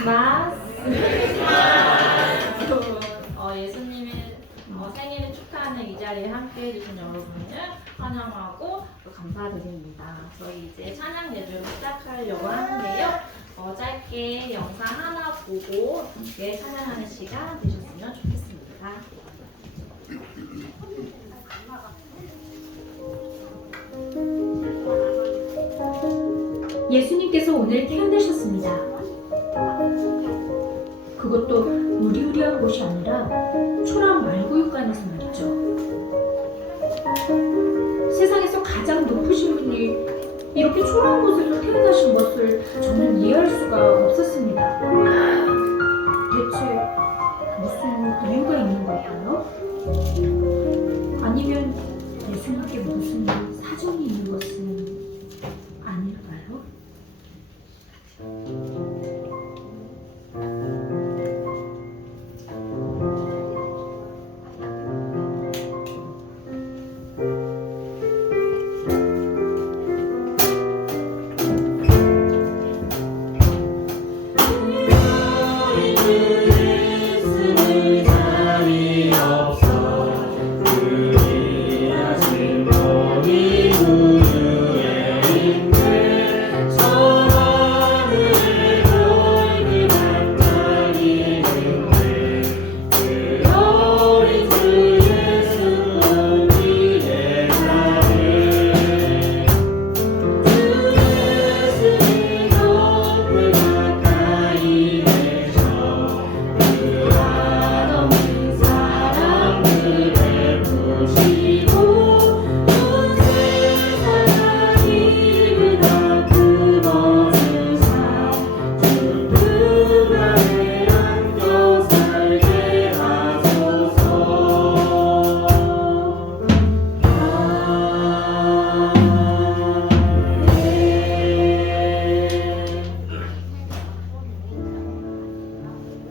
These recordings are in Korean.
크리스마스. 예수님의 생일을 축하하는 이 자리에 함께 해주신 여러분을 환영하고 또 감사드립니다. 저희 이제 찬양 예배로 시작하려고 하는데요. 짧게 영상 하나 보고 함께 찬양하는 시간 되셨으면 좋겠습니다. 예수님께서 오늘 태어나셨습니다. 그것도 우리우리한 곳이 아니라 초람 말구육관에서 말이죠. 세상에서 가장 높으신 분이 이렇게 초라한 곳에서 태어나신 것을 저는 이해할 수가 없었습니다. 대체 무슨 이유가 있는 걸까요? 아니면 예수님께 무슨 사정이 있는 것은 아닐까요?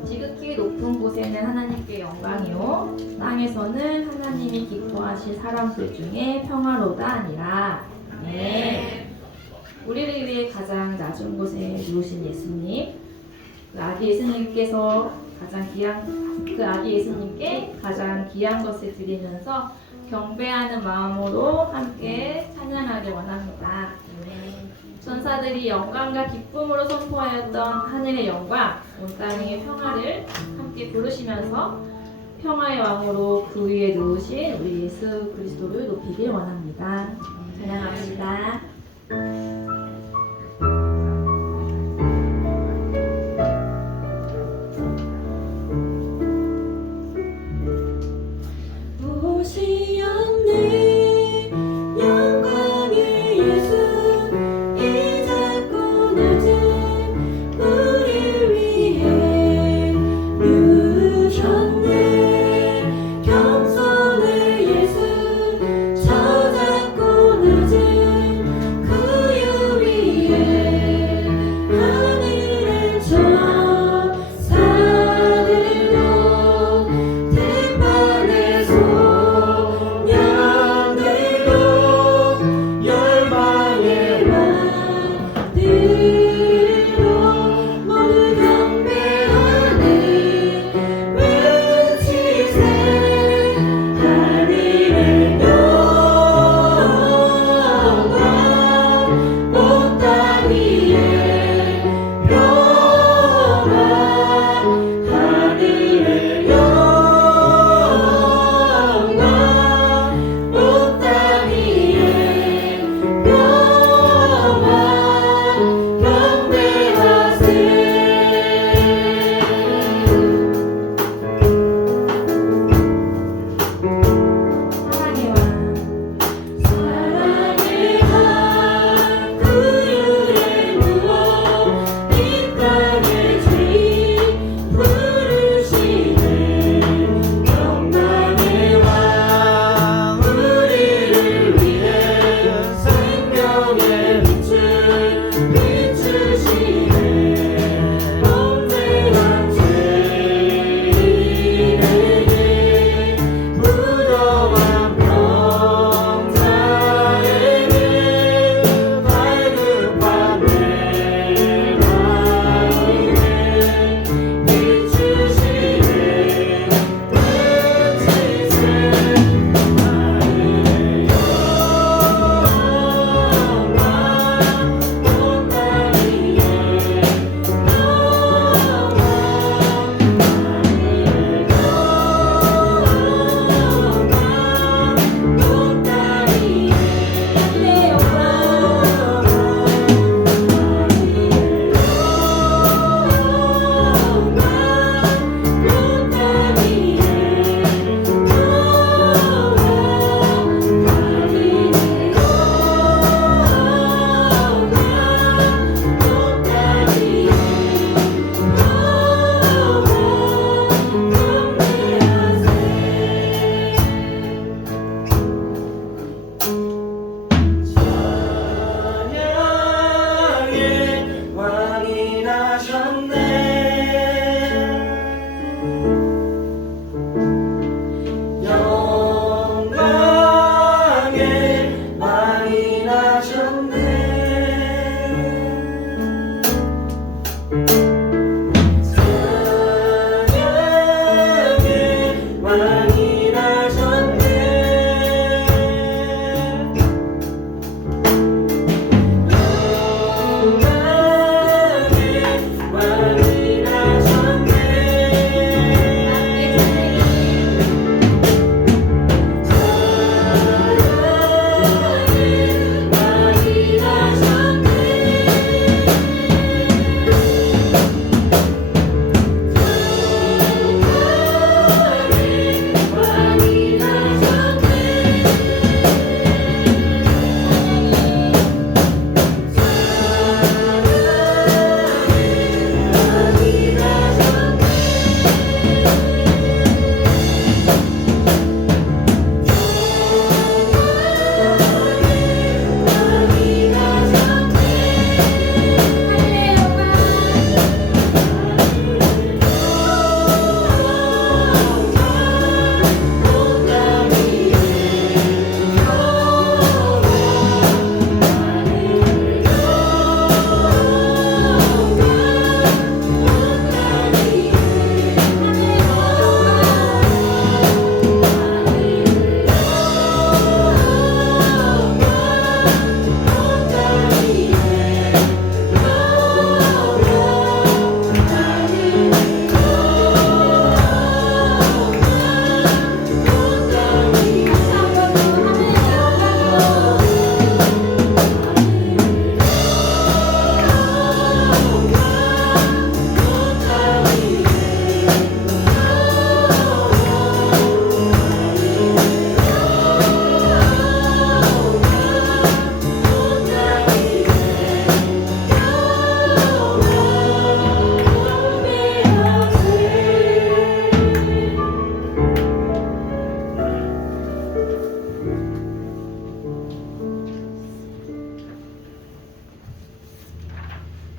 지극히 높은 곳에는 하나님께 영광이요 땅에서는 하나님이 기뻐하실 사람들 중에 평화로다 아니라. 네. 우리를 위해 가장 낮은 곳에 누우신 예수님, 그 아기 예수님께 가장 귀한 것을 드리면서 경배하는 마음으로 함께 찬양하길 원합니다. 천사들이 영광과 기쁨으로 선포하였던 하늘의 영광, 온 땅의 평화를 함께 부르시면서 평화의 왕으로 그 위에 누우신 우리 예수 그리스도를 높이길 원합니다. 찬양합니다. 오시었네 영광의 예수 이 작고 낮은 우릴 위해 누우셨네 겸손의 예수 저 작고 낮은 그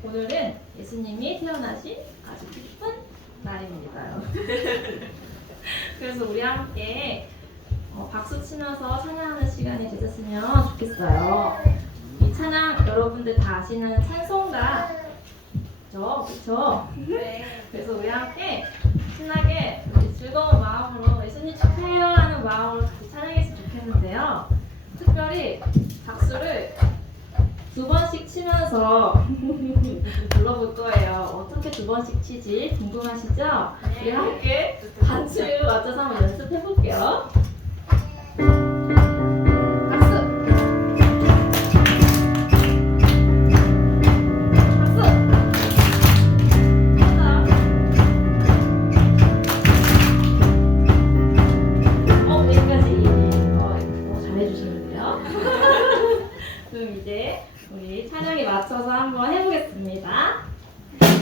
오늘은 예수님이 태어나신 아주 기쁜 날입니다. 그래서 우리 함께 박수 치면서 찬양하는 시간이 되셨으면 좋겠어요. 이 찬양 여러분들 다 아시는 찬송가죠, 그렇죠? 네. 그래서 우리 함께 신나게 우리 즐거운 마음으로 예수님 축하해요 하는 마음으로 같이 찬양했으면 좋겠는데요. 특별히 박수를 2번씩 치면서 불러볼 거예요. 어떻게 2번씩 치지 궁금하시죠? 우리 함께 반주 맞춰서 한번 연습해 볼게요. 박수! 박수! 하나. 여기까지 잘해주시는데요. 그럼 이제 우리 찬양에 맞춰서 한번 해보겠습니다. 박수!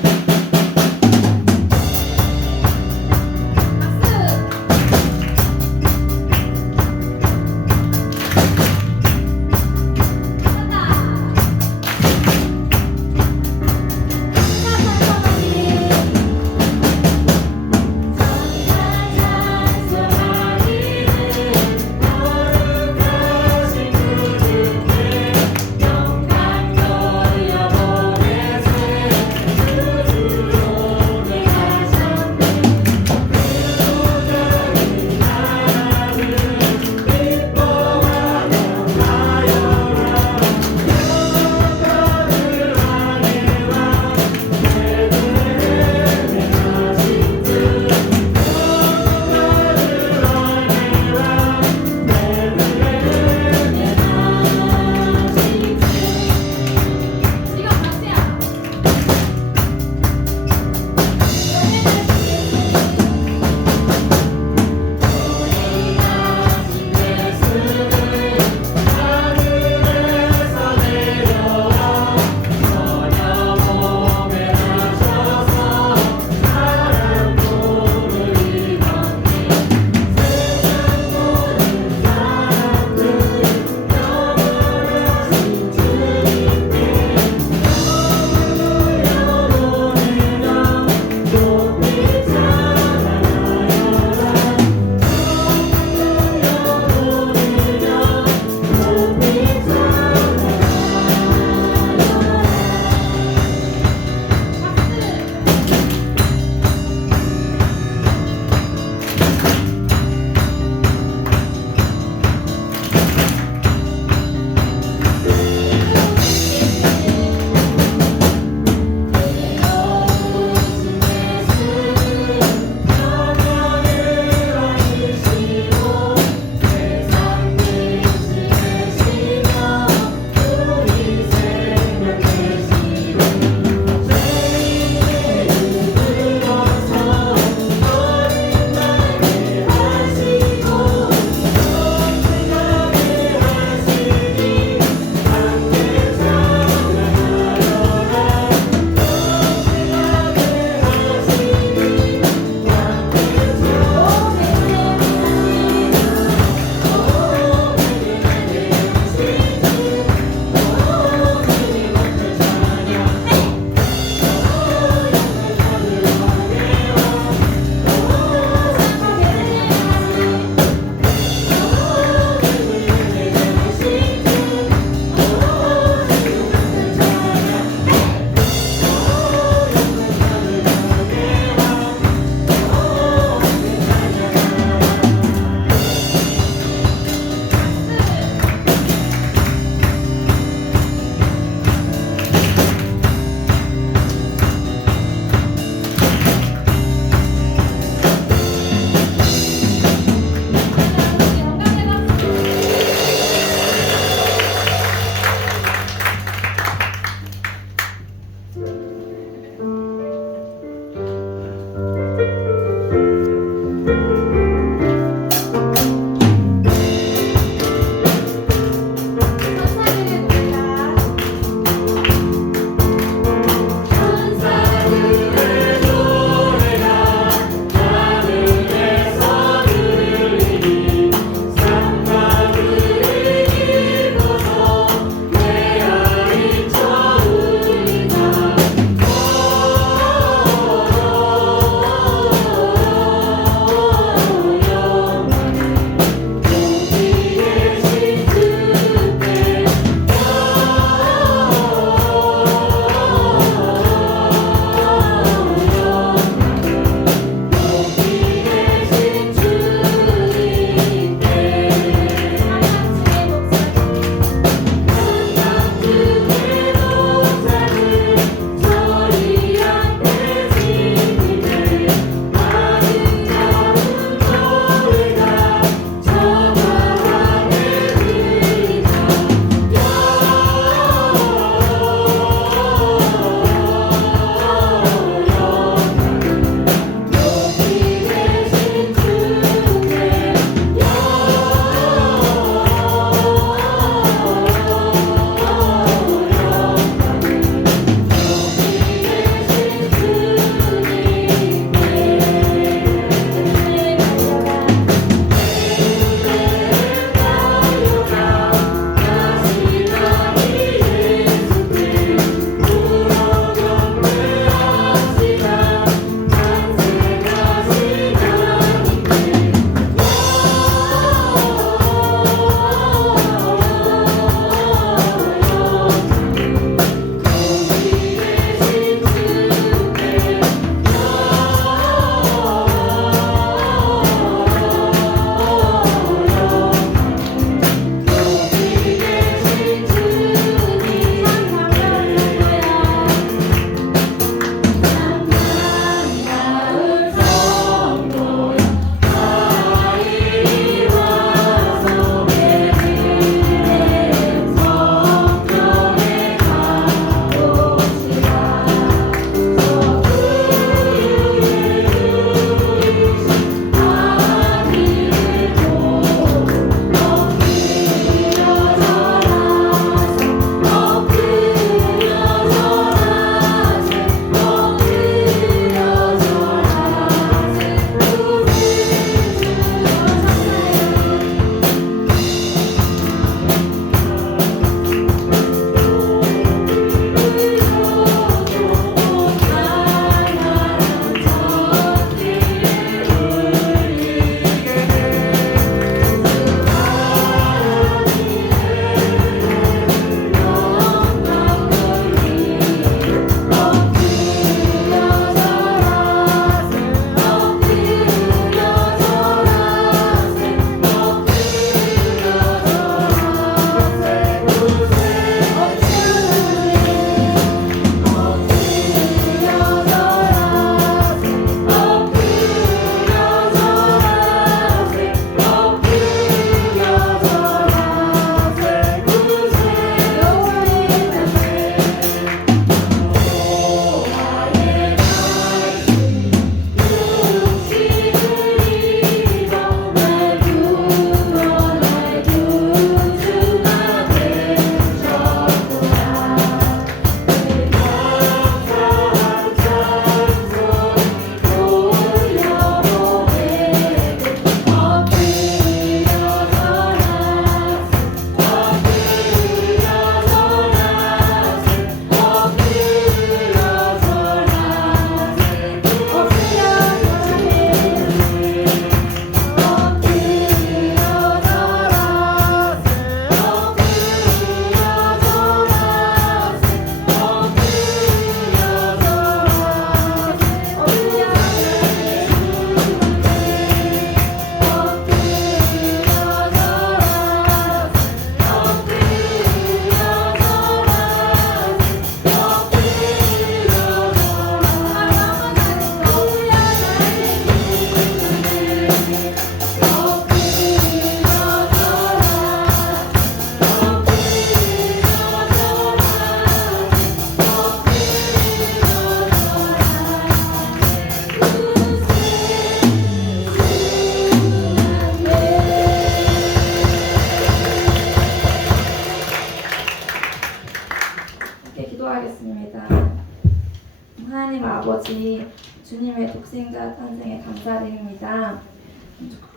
아버지, 주님의 독생자 탄생에 감사드립니다.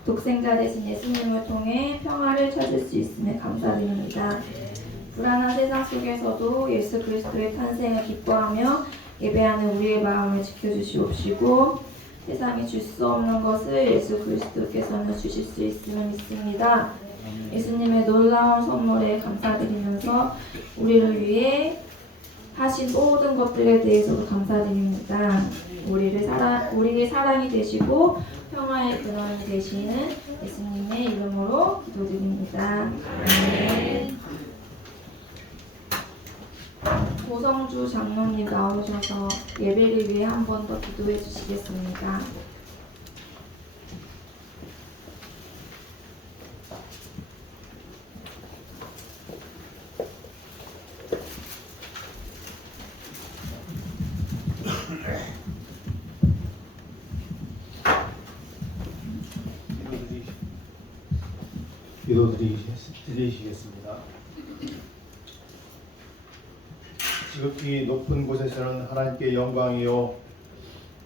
독생자 되신 예수님을 통해 평화를 찾을 수 있음에 감사드립니다. 불안한 세상 속에서도 예수 그리스도의 탄생을 기뻐하며 예배하는 우리의 마음을 지켜주시옵시고 세상이 줄 수 없는 것을 예수 그리스도께서는 주실 수 있음을 믿습니다. 예수님의 놀라운 선물에 감사드리면서 우리를 위해 하신 모든 것들에 대해서도 감사드립니다. 우리의 사랑이 되시고 평화의 근원이 되시는 예수님의 이름으로 기도드립니다. 아멘. 고성주 장로님 나오셔서 예배를 위해 한 번 더 기도해 주시겠습니다. 기도드리시겠습니다. 지극히 높은 곳에서는 하나님께 영광이요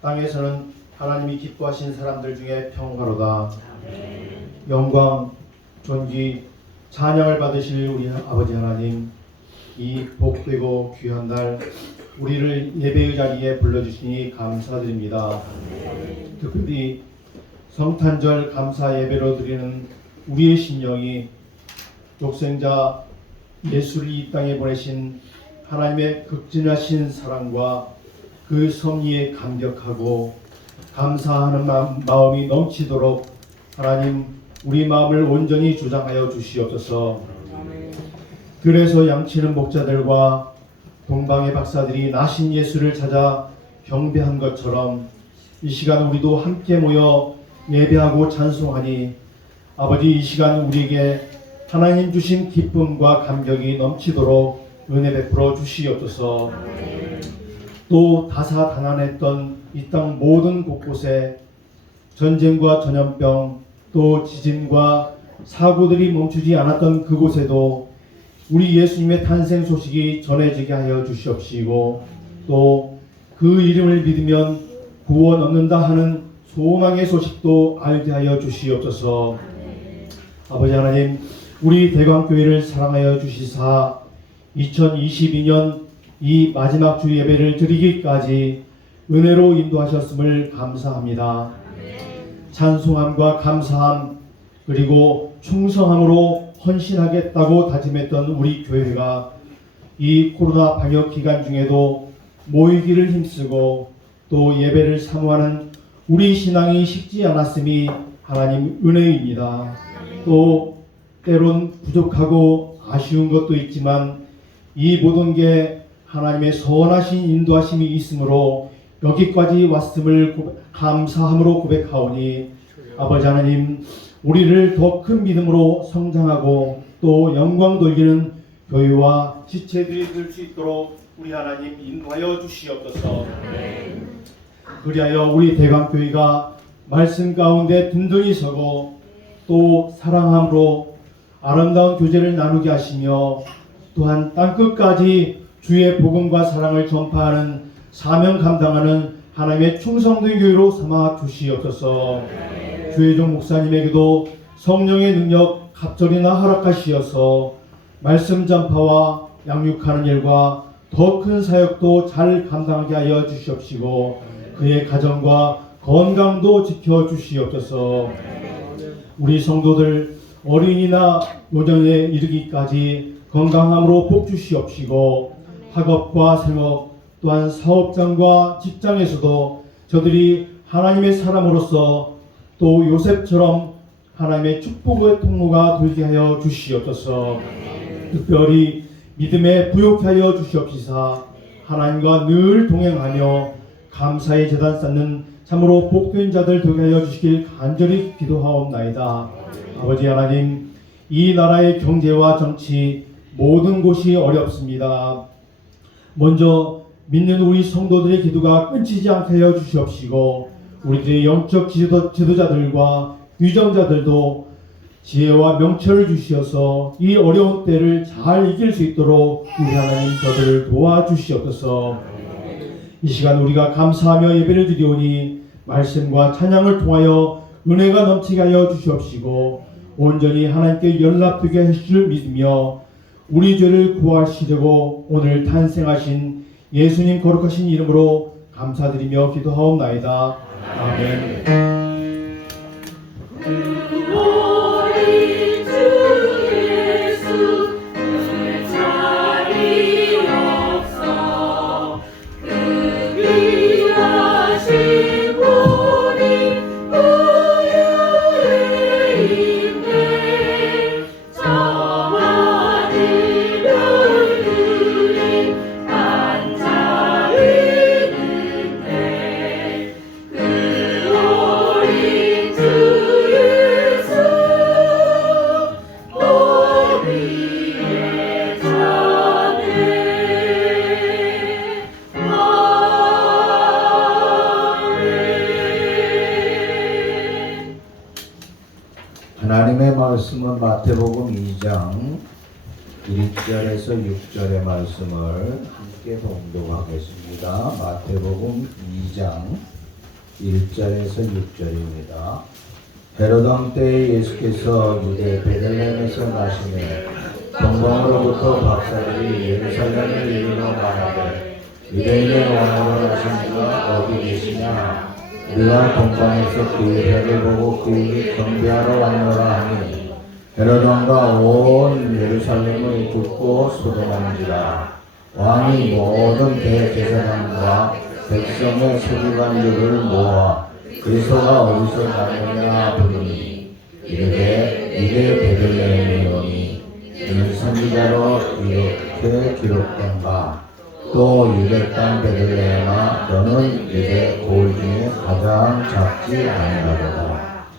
땅에서는 하나님이 기뻐하신 사람들 중에 평화로다. 영광, 존귀, 찬양을 받으실 우리 아버지 하나님, 이 복되고 귀한 날 우리를 예배의 자리에 불러주시니 감사드립니다. 특별히 성탄절 감사 예배로 드리는 우리의 심령이 독생자 예수를 이 땅에 보내신 하나님의 극진하신 사랑과 그 섭리에 감격하고 감사하는 마음이 넘치도록 하나님 우리 마음을 온전히 주장하여 주시옵소서. 들에서 양치는 목자들과 동방의 박사들이 나신 예수를 찾아 경배한 것처럼 이 시간 우리도 함께 모여 예배하고 찬송하니 아버지 이 시간 우리에게 하나님 주신 기쁨과 감격이 넘치도록 은혜 베풀어 주시옵소서. 또 다사다난했던 이 땅 모든 곳곳에 전쟁과 전염병 또 지진과 사고들이 멈추지 않았던 그곳에도 우리 예수님의 탄생 소식이 전해지게 하여 주시옵시고 또 그 이름을 믿으면 구원 얻는다 하는 소망의 소식도 알게 하여 주시옵소서. 아버지 하나님 우리 대광교회를 사랑하여 주시사 2022년 이 마지막 주 예배를 드리기까지 은혜로 인도하셨음을 감사합니다. 찬송함과 감사함 그리고 충성함으로 헌신하겠다고 다짐했던 우리 교회가 이 코로나 방역 기간 중에도 모이기를 힘쓰고 또 예배를 사모하는 우리 신앙이 식지 않았음이 하나님 은혜입니다. 또 때론 부족하고 아쉬운 것도 있지만 이 모든 게 하나님의 선하신 인도하심이 있으므로 여기까지 왔음을 감사함으로 고백하오니 아버지 하나님 우리를 더 큰 믿음으로 성장하고 또 영광 돌리는 교회와 지체들이 될 수 있도록 우리 하나님 인도하여 주시옵소서. 그리하여 우리 대강교회가 말씀 가운데 든든히 서고 또 사랑함으로 아름다운 교제를 나누게 하시며 또한 땅끝까지 주의 복음과 사랑을 전파하는 사명 감당하는 하나님의 충성된 교회로 삼아 주시옵소서. 주의종 목사님에게도 성령의 능력 갑절이나 허락하시어서 말씀 전파와 양육하는 일과 더 큰 사역도 잘 감당하게 하여 주시옵시고 그의 가정과 건강도 지켜 주시옵소서. 우리 성도들 어린이나 노년에 이르기까지 건강함으로 복 주시옵시고 학업과 생업 또한 사업장과 직장에서도 저들이 하나님의 사람으로서 또 요셉처럼 하나님의 축복의 통로가 되게 하여 주시옵소서. 특별히 믿음에 부욕해 하여 주시옵시사 하나님과 늘 동행하며 감사의 제단 쌓는 참으로 복된 자들 되게 하여 주시길 간절히 기도하옵나이다. 아버지 하나님 이 나라의 경제와 정치 모든 곳이 어렵습니다. 먼저 믿는 우리 성도들의 기도가 끊이지 않게 하여 주시옵시고 우리들의 영적 지도자들과 위정자들도 지혜와 명철을 주시어서 이 어려운 때를 잘 이길 수 있도록 우리 하나님 저들을 도와주시옵소서. 이 시간 우리가 감사하며 예배를 드리오니 말씀과 찬양을 통하여 은혜가 넘치게 하여 주시옵시고 온전히 하나님께 연락되게 하실 줄 믿으며 우리 죄를 구하시려고 오늘 탄생하신 예수님 거룩하신 이름으로 감사드리며 기도하옵나이다. 아멘. 우리 주 예수 늘 자리옵소. 그 귀하신 분이 우리의 인내 저와 별들이 반짝이는데 그 어린 주 예수 우리의 자네. 아멘. 하나님의 말씀은 마태복음 2장 1절에서 6절의 말씀을 함께 봉독하겠습니다. 마태복음 2장 1절에서 6절입니다. 헤롯 왕 때에 예수께서 유대 베들레헴에서 나시매 동방으로부터 박사들이 예루살렘을 이르러 말하되 유대인의 왕으로 나신 이가 어디 계시냐? 우리가 동방에서 그의 배를 보고 그에게 경배하러 왔노라 하니 헤롯 왕과 온 예루살렘을 듣고 소동하는지라. 왕이 모든 대제사장과 백성의 서기관들을 모아 그리스도가 어디서 나느냐 부르니 이르되 이게 베들레헴이오니 이는 선지자로 이렇게 기록된바. 또 유대 땅 베들레헴아 너는 유대 고을 중에 가장 작지 아니하도다.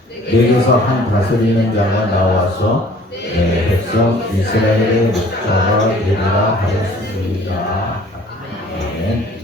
내게서 한 다스리는 자가 나와서 내 백성 이스라엘의 목자가 되리라 하였습니다. 아멘.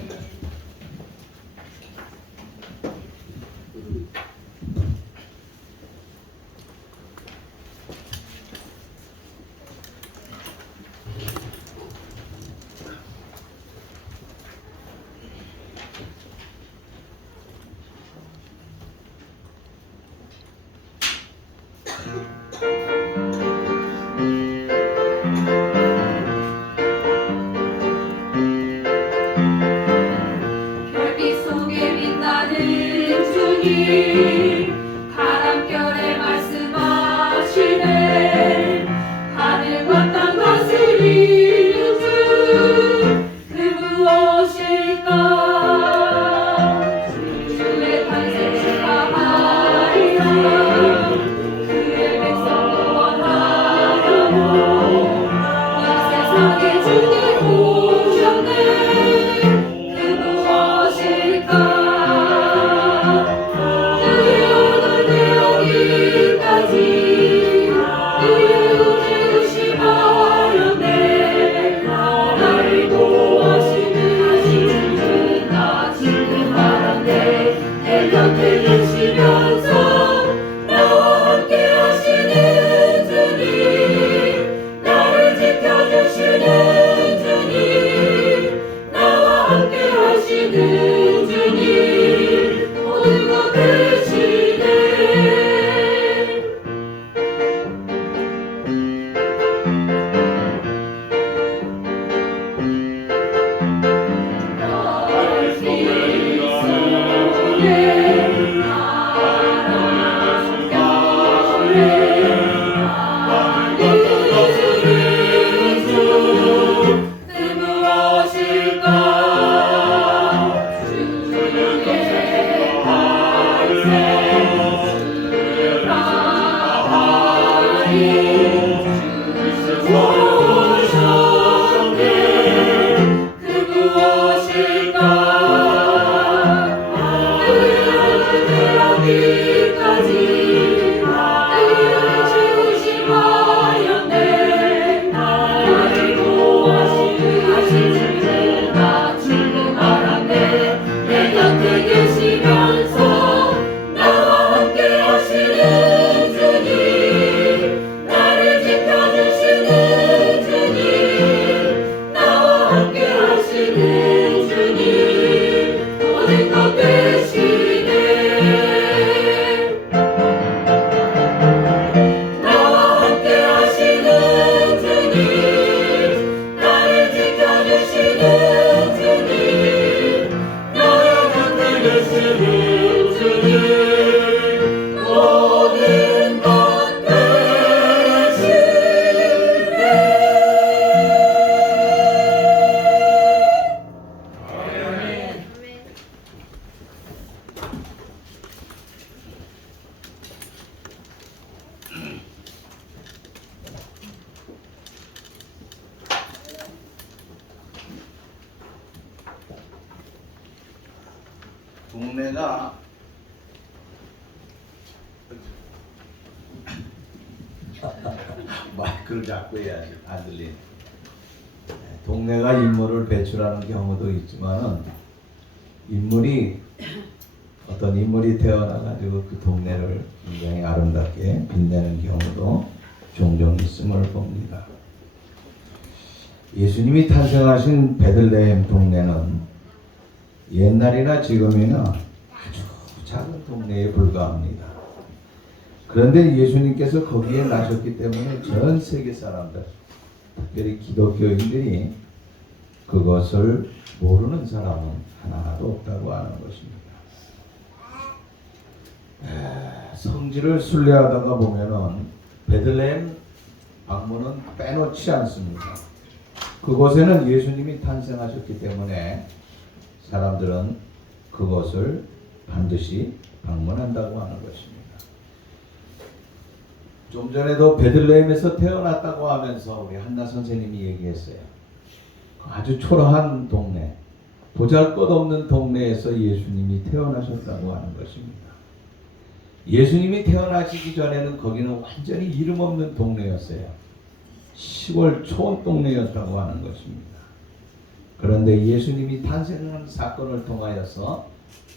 별빛 속에 빛나는 주님 바람결에 말씀하시네. 하늘과 땅 다스리는 주 그 무엇일까? 주의 탄생 축하하리라. 그의 백성 구원하려고 이 세상에 주님 오셨네. 그 무엇일까? 그의 오늘도 여기까지 그의 은혜 의심하였네. 나를 도와주는 주 나 지금 말한대. 내 곁에 계시면서 나와 함께 하시는 주님, 나를 지켜주시는 주님, 나와 함께 하시는 주님, 모든 것 되시네. 넓은 속에 바람 결에 그 무엇일까? 주의 탄생 축하하리. 주 오셨네. 그 무엇일까? 그의 오늘도 여기까지 그의 의심하였네. 나를 도와주신 주 나 지금 말한대. 내 곁에 계시면서 나와 함께 하시는 주님, 나를 지켜주시는 주님, 나와 함께 하시는 주님, 마이크를 잡고 해야지 안 들리네. 동네가 인물을 배출하는 경우도 있지만은 어떤 인물이 태어나가지고 그 동네를 굉장히 아름답게 빛내는 경우도 종종 있음을 봅니다. 예수님이 탄생하신 베들레헴 동네는 옛날이나 지금이나 아주 작은 동네에 불과합니다. 그런데 예수님께서 거기에 나셨기 때문에 전 세계 사람들, 특별히 기독교인들이 그것을 모르는 사람은 하나도 없다고 하는 것입니다. 성지를 순례하다가 보면은 베들레헴 방문은 빼놓지 않습니다. 그곳에는 예수님이 탄생하셨기 때문에 사람들은 그것을 반드시 방문한다고 하는 것입니다. 좀 전에도 베들레헴에서 태어났다고 하면서 우리 한나 선생님이 얘기했어요. 아주 초라한 동네, 보잘것없는 동네에서 예수님이 태어나셨다고 하는 것입니다. 예수님이 태어나시기 전에는 거기는 완전히 이름 없는 동네였어요. 시골 촌 동네였다고 하는 것입니다. 그런데 예수님이 탄생한 사건을 통하여서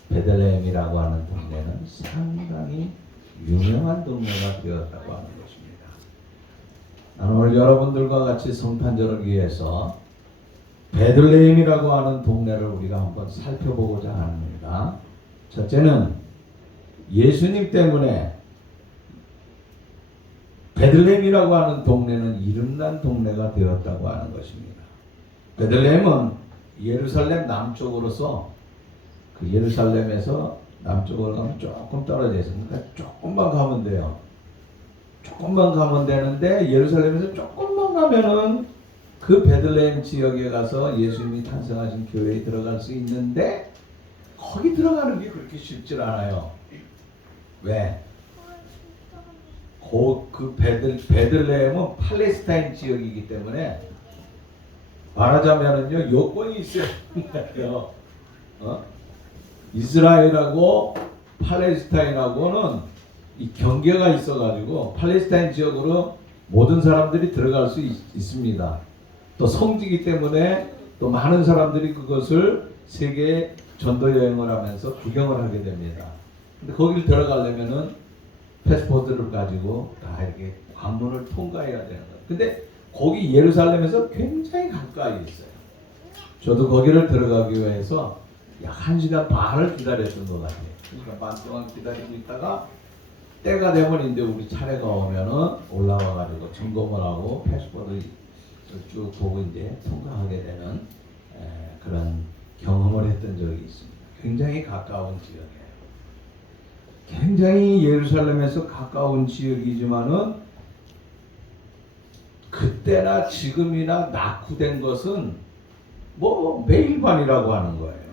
베들레헴이라고 하는 동네는 상당히 유명한 동네가 되었다고 하는 것입니다. 나는 오늘 여러분들과 같이 성탄절을 위해서 베들레헴이라고 하는 동네를 우리가 한번 살펴보고자 합니다. 첫째는 예수님 때문에 베들레헴이라고 하는 동네는 이름난 동네가 되었다고 하는 것입니다. 베들레헴은 예루살렘 남쪽으로서 그 예루살렘에서 남쪽으로 가면 조금 떨어져 있습니다. 조금만 가면 돼요. 조금만 가면 되는데 예루살렘에서 조금만 가면은 그 베들레헴 지역에 가서 예수님이 탄생하신 교회에 들어갈 수 있는데 거기 들어가는 게 그렇게 쉽지 않아요. 왜? 그 베들레헴은 팔레스타인 지역이기 때문에 말하자면은요 여권이 있어야 돼요. 이스라엘하고 팔레스타인하고는 이 경계가 있어가지고 팔레스타인 지역으로 모든 사람들이 들어갈 수 있습니다. 또 성지이기 때문에 또 많은 사람들이 그것을 세계 전도 여행을 하면서 구경을 하게 됩니다. 근데 거기를 들어가려면은 패스포트를 가지고 다 이렇게 관문을 통과해야 되는 거예요. 근데 거기 예루살렘에서 굉장히 가까이 있어요. 저도 거기를 들어가기 위해서 약 1시간 반을 기다렸던 것 같아요. 1시간 반 동안 기다리고 있다가 때가 되면 이제 우리 차례가 오면은 올라와가지고 점검을 하고 패스포트를 쭉 보고 이제 통과하게 되는 그런 경험을 했던 적이 있습니다. 굉장히 가까운 지역이에요. 굉장히 예루살렘에서 가까운 지역이지만은 그때나 지금이나 낙후된 것은 뭐 매일반이라고 하는 거예요.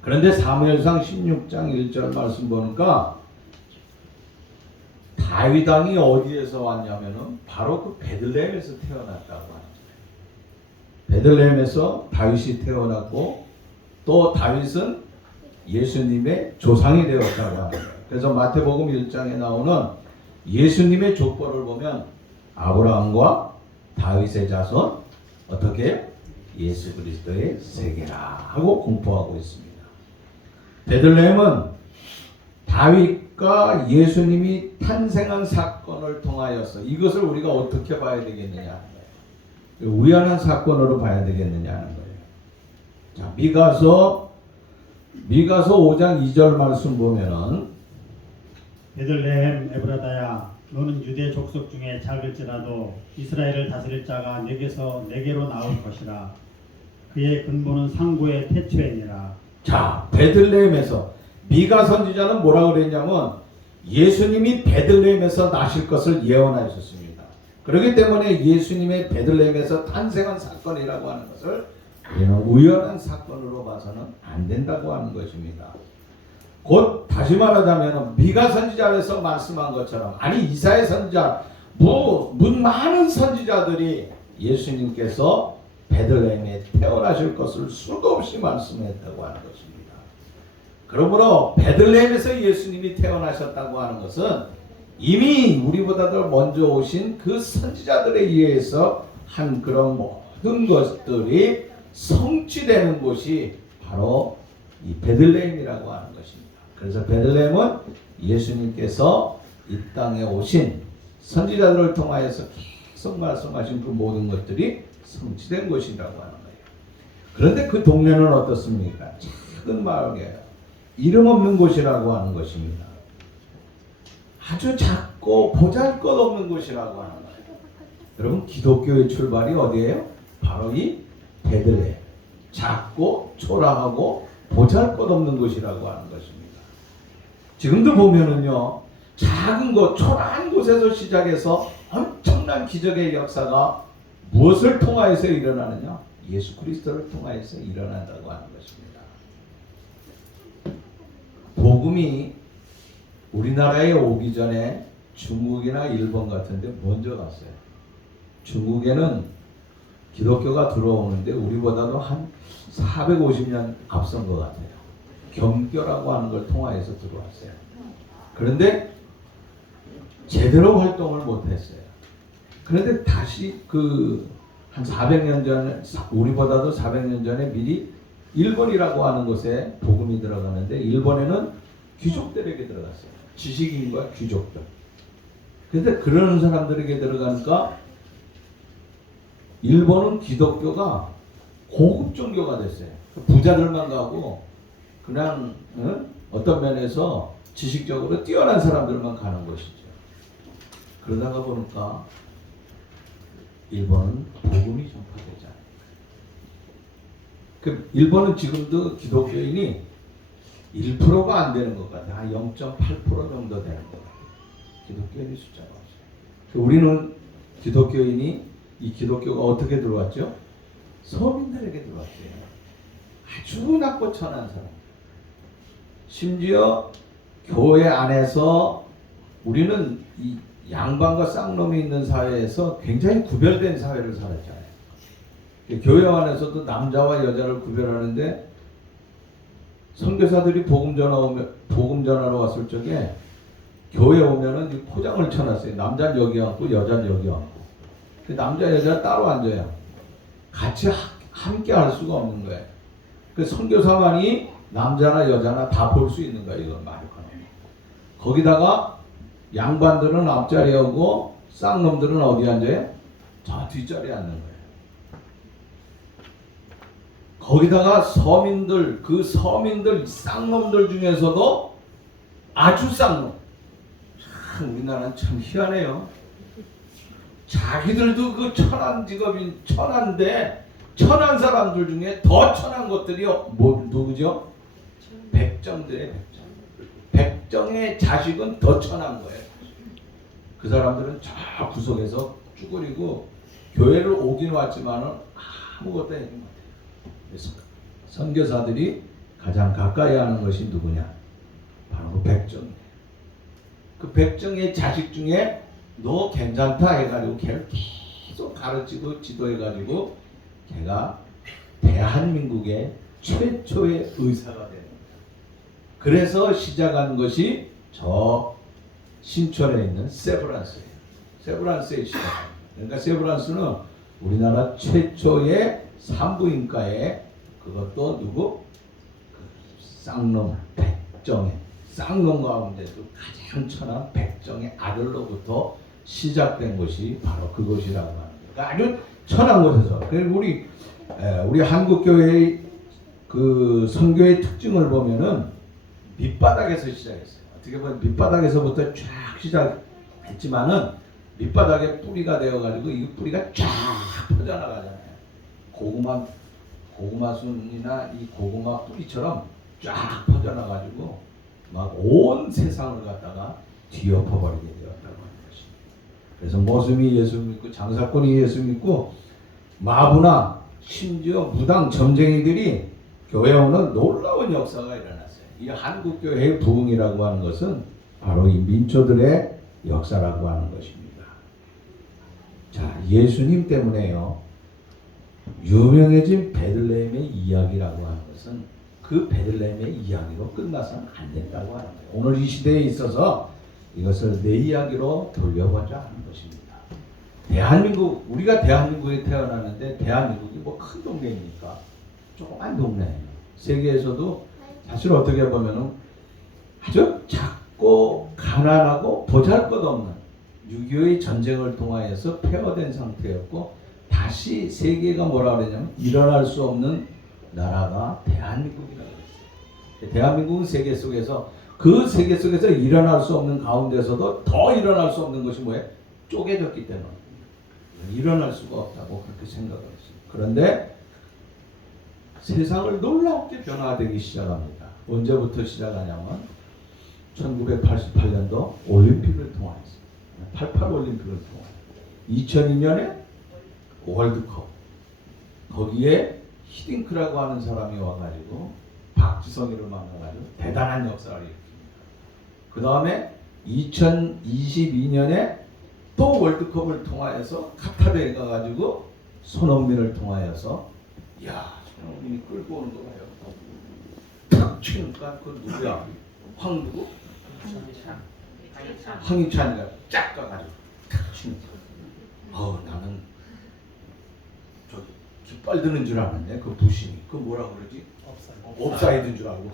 그런데 사무엘상 16장 1절 말씀 보니까 다윗 왕이 어디에서 왔냐면은 바로 그 베들레헴에서 태어났다고 하는 거예요. 베들레헴에서 다윗이 태어났고 또 다윗은 예수님의 조상이 되었다고 하는 거예요. 그래서 마태복음 1장에 나오는 예수님의 족보를 보면 아브라함과 다윗의 자손 어떻게 예수 그리스도의 세계라 하고 공포하고 있습니다. 베들레헴은 다윗과 예수님이 탄생한 사건을 통하여서 이것을 우리가 어떻게 봐야 되겠느냐 하는 거예요. 우연한 사건으로 봐야 되겠느냐 하는 거예요. 자, 미가서 5장 2절 말씀 보면은 베들레헴 에브라다야 너는 유대 족속 중에 작을지라도 이스라엘을 다스릴 자가 내게서 내게로 나올 것이라 그의 근본은 상고의 태초이니라. 자, 베들레헴에서 미가 선지자는 뭐라 그랬냐면 예수님이 베들레헴에서 나실 것을 예언하셨습니다. 그렇기 때문에 예수님의 베들레헴에서 탄생한 사건이라고 하는 것을 우리는 우연한 사건으로 봐서는 안 된다고 하는 것입니다. 곧 다시 말하자면 미가 선지자에서 말씀한 것처럼 아니 이사야 선지자 많은 선지자들이 예수님께서 베들레헴에 태어나실 것을 수도 없이 말씀했다고 하는 것입니다. 그러므로 베들레헴에서 예수님이 태어나셨다고 하는 것은 이미 우리보다도 먼저 오신 그 선지자들에 의해서 한 그런 모든 것들이 성취되는 곳이 바로 이 베들레헴이라고 하는 것입니다. 그래서 베들레헴은 예수님께서 이 땅에 오신 선지자들을 통하여서 계속 말씀하신 그 모든 것들이 성취된 곳이라고 하는 거예요. 그런데 그 동네는 어떻습니까? 작은 마을이에요. 이름 없는 곳이라고 하는 것입니다. 아주 작고 보잘것없는 곳이라고 하는 거예요. 여러분, 기독교의 출발이 어디예요? 바로 이 베들레헴. 작고 초라하고 보잘것없는 곳이라고 하는 것입니다. 지금도 보면은요, 작은 곳, 초라한 곳에서 시작해서 엄청난 기적의 역사가 무엇을 통하여서 일어나느냐? 예수 그리스도를 통하여서 일어난다고 하는 것입니다. 복음이 우리나라에 오기 전에 중국이나 일본 같은 데 먼저 갔어요. 중국에는 기독교가 들어오는데 우리보다도 한 450년 앞선 것 같아요. 경교라고 하는 걸 통하여서 들어왔어요. 그런데 제대로 활동을 못했어요. 그런데 다시 한 400년 전에, 우리보다도 400년 전에 미리 일본이라고 하는 곳에 복음이 들어가는데, 일본에는 귀족들에게 들어갔어요. 지식인과 귀족들. 그런데 그러는 사람들에게 들어가니까 일본은 기독교가 고급 종교가 됐어요. 부자들만 가고 그냥 어떤 면에서 지식적으로 뛰어난 사람들만 가는 것이죠. 그러다가 보니까 일본은 복음이 전파되지 않아요. 그 일본은 지금도 기독교인이 1%가 안 되는 것 같아요. 한 0.8% 정도 되는 것 같아요. 기독교인의 숫자가 없어요. 우리는 기독교인이 이 기독교가 어떻게 들어왔죠? 서민들에게 들어왔어요. 아주 낮고 천한 사람. 심지어 교회 안에서 우리는 이 양반과 쌍놈이 있는 사회에서 굉장히 구별된 사회를 살았잖아요. 교회 안에서도 남자와 여자를 구별하는데, 선교사들이 복음 전하러 왔을 적에 교회 오면은 이 포장을 쳐놨어요. 남자는 여기 앉고 여자는 여기 앉고. 남자 여자 따로 앉아요. 같이 함께 할 수가 없는 거예요. 그 선교사만이 남자나 여자나 다 볼 수 있는 거예요. 이건 말이 거는. 거기다가 양반들은 앞자리에 오고 쌍놈들은 어디 앉아요? 저 뒷자리에 앉는 거예요. 거기다가 서민들, 그 서민들 쌍놈들 중에서도 아주 쌍놈. 참 우리나라는 참 희한해요. 자기들도 그 천한 직업인 천한데, 천한 사람들 중에 더 천한 것들이 누구죠? 백정들의 백정. 백정의 자식은 더 천한 거예요. 그 사람들은 저 구석에서 쭈그리고 교회를 오긴 왔지만은 아무것도 해주지 못해요. 그래서 선교사들이 가장 가까이 하는 것이 누구냐? 바로 그 백정이에요. 그 백정의 자식 중에 너 괜찮다 해가지고 걔를 계속 가르치고 지도해가지고 걔가 대한민국의 최초의 의사가 되는 거예요. 그래서 시작한 것이 저 신촌에 있는 세브란스예요. 세브란스의 시작. 그러니까 세브란스는 우리나라 최초의 산부인과에, 그것도 누구? 쌍놈 백정의, 쌍놈 가운데도 가장 천한 백정의 아들로부터 시작된 것이 바로 그것이라고 하는 거예요. 그러니까 아주 천한 곳에서. 그리고 우리 한국 교회의 그 선교의 특징을 보면은 밑바닥에서 시작했어요. 어떻게 보면 밑바닥에서부터 쫙 시작했지만은 밑바닥에 뿌리가 되어가지고 이 뿌리가 쫙 퍼져나가잖아요. 고구마 순이나 이 고구마 뿌리처럼 쫙 퍼져나가지고 막 온 세상을 갖다가 뒤엎어버리게 되었다고 하는 것입니다. 그래서 모슴이 예수 믿고 장사꾼이 예수 믿고 마부나 심지어 무당 점쟁이들이 교회에 오는 놀라운 역사가 일어났어요. 이 한국교회의 부흥이라고 하는 것은 바로 이 민초들의 역사라고 하는 것입니다. 자, 예수님 때문에요, 유명해진 베들레헴의 이야기라고 하는 것은 그 베들레헴의 이야기로 끝나서는 안 된다고 하는 거예요. 오늘 이 시대에 있어서 이것을 내 이야기로 돌려보자 하는 것입니다. 대한민국, 우리가 대한민국에 태어났는데 대한민국이 뭐 큰 동네입니까? 조그만 동네예요. 세계에서도 사실 어떻게 보면은 아주 작고 가난하고 보잘것없는 6.25의 전쟁을 통하여서 폐허된 상태였고 다시 세계가 뭐라 그러냐면 일어날 수 없는 나라가 대한민국이라고 했어요. 대한민국은 세계 속에서 그 세계 속에서 일어날 수 없는 가운데서도 더 일어날 수 없는 것이 뭐예요? 쪼개졌기 때문에 일어날 수가 없다고 그렇게 생각을 했어요. 그런데 세상을 놀랍게 변화되기 시작합니다. 언제부터 시작하냐면 1988년도 올림픽을 통하여서 88 올림픽을 통하여 2002년에 월드컵 거기에 히딩크라고 하는 사람이 와가지고 박지성이를 만나가지고 대단한 역사를 일으킵니다. 그 다음에 2022년에 또 월드컵을 통하여서 카타르에 가가지고 손흥민을 통하여서 야 손흥민이 끌고 오는 거 봐요. 탁 치니까 그 누구야? 황누구? 황희찬이가 쫙 가가지고 탁 치니까 나는 저 깃발 드는 줄 알았네. 그 부심이 그 뭐라 그러지? 옵사이드인 줄 알고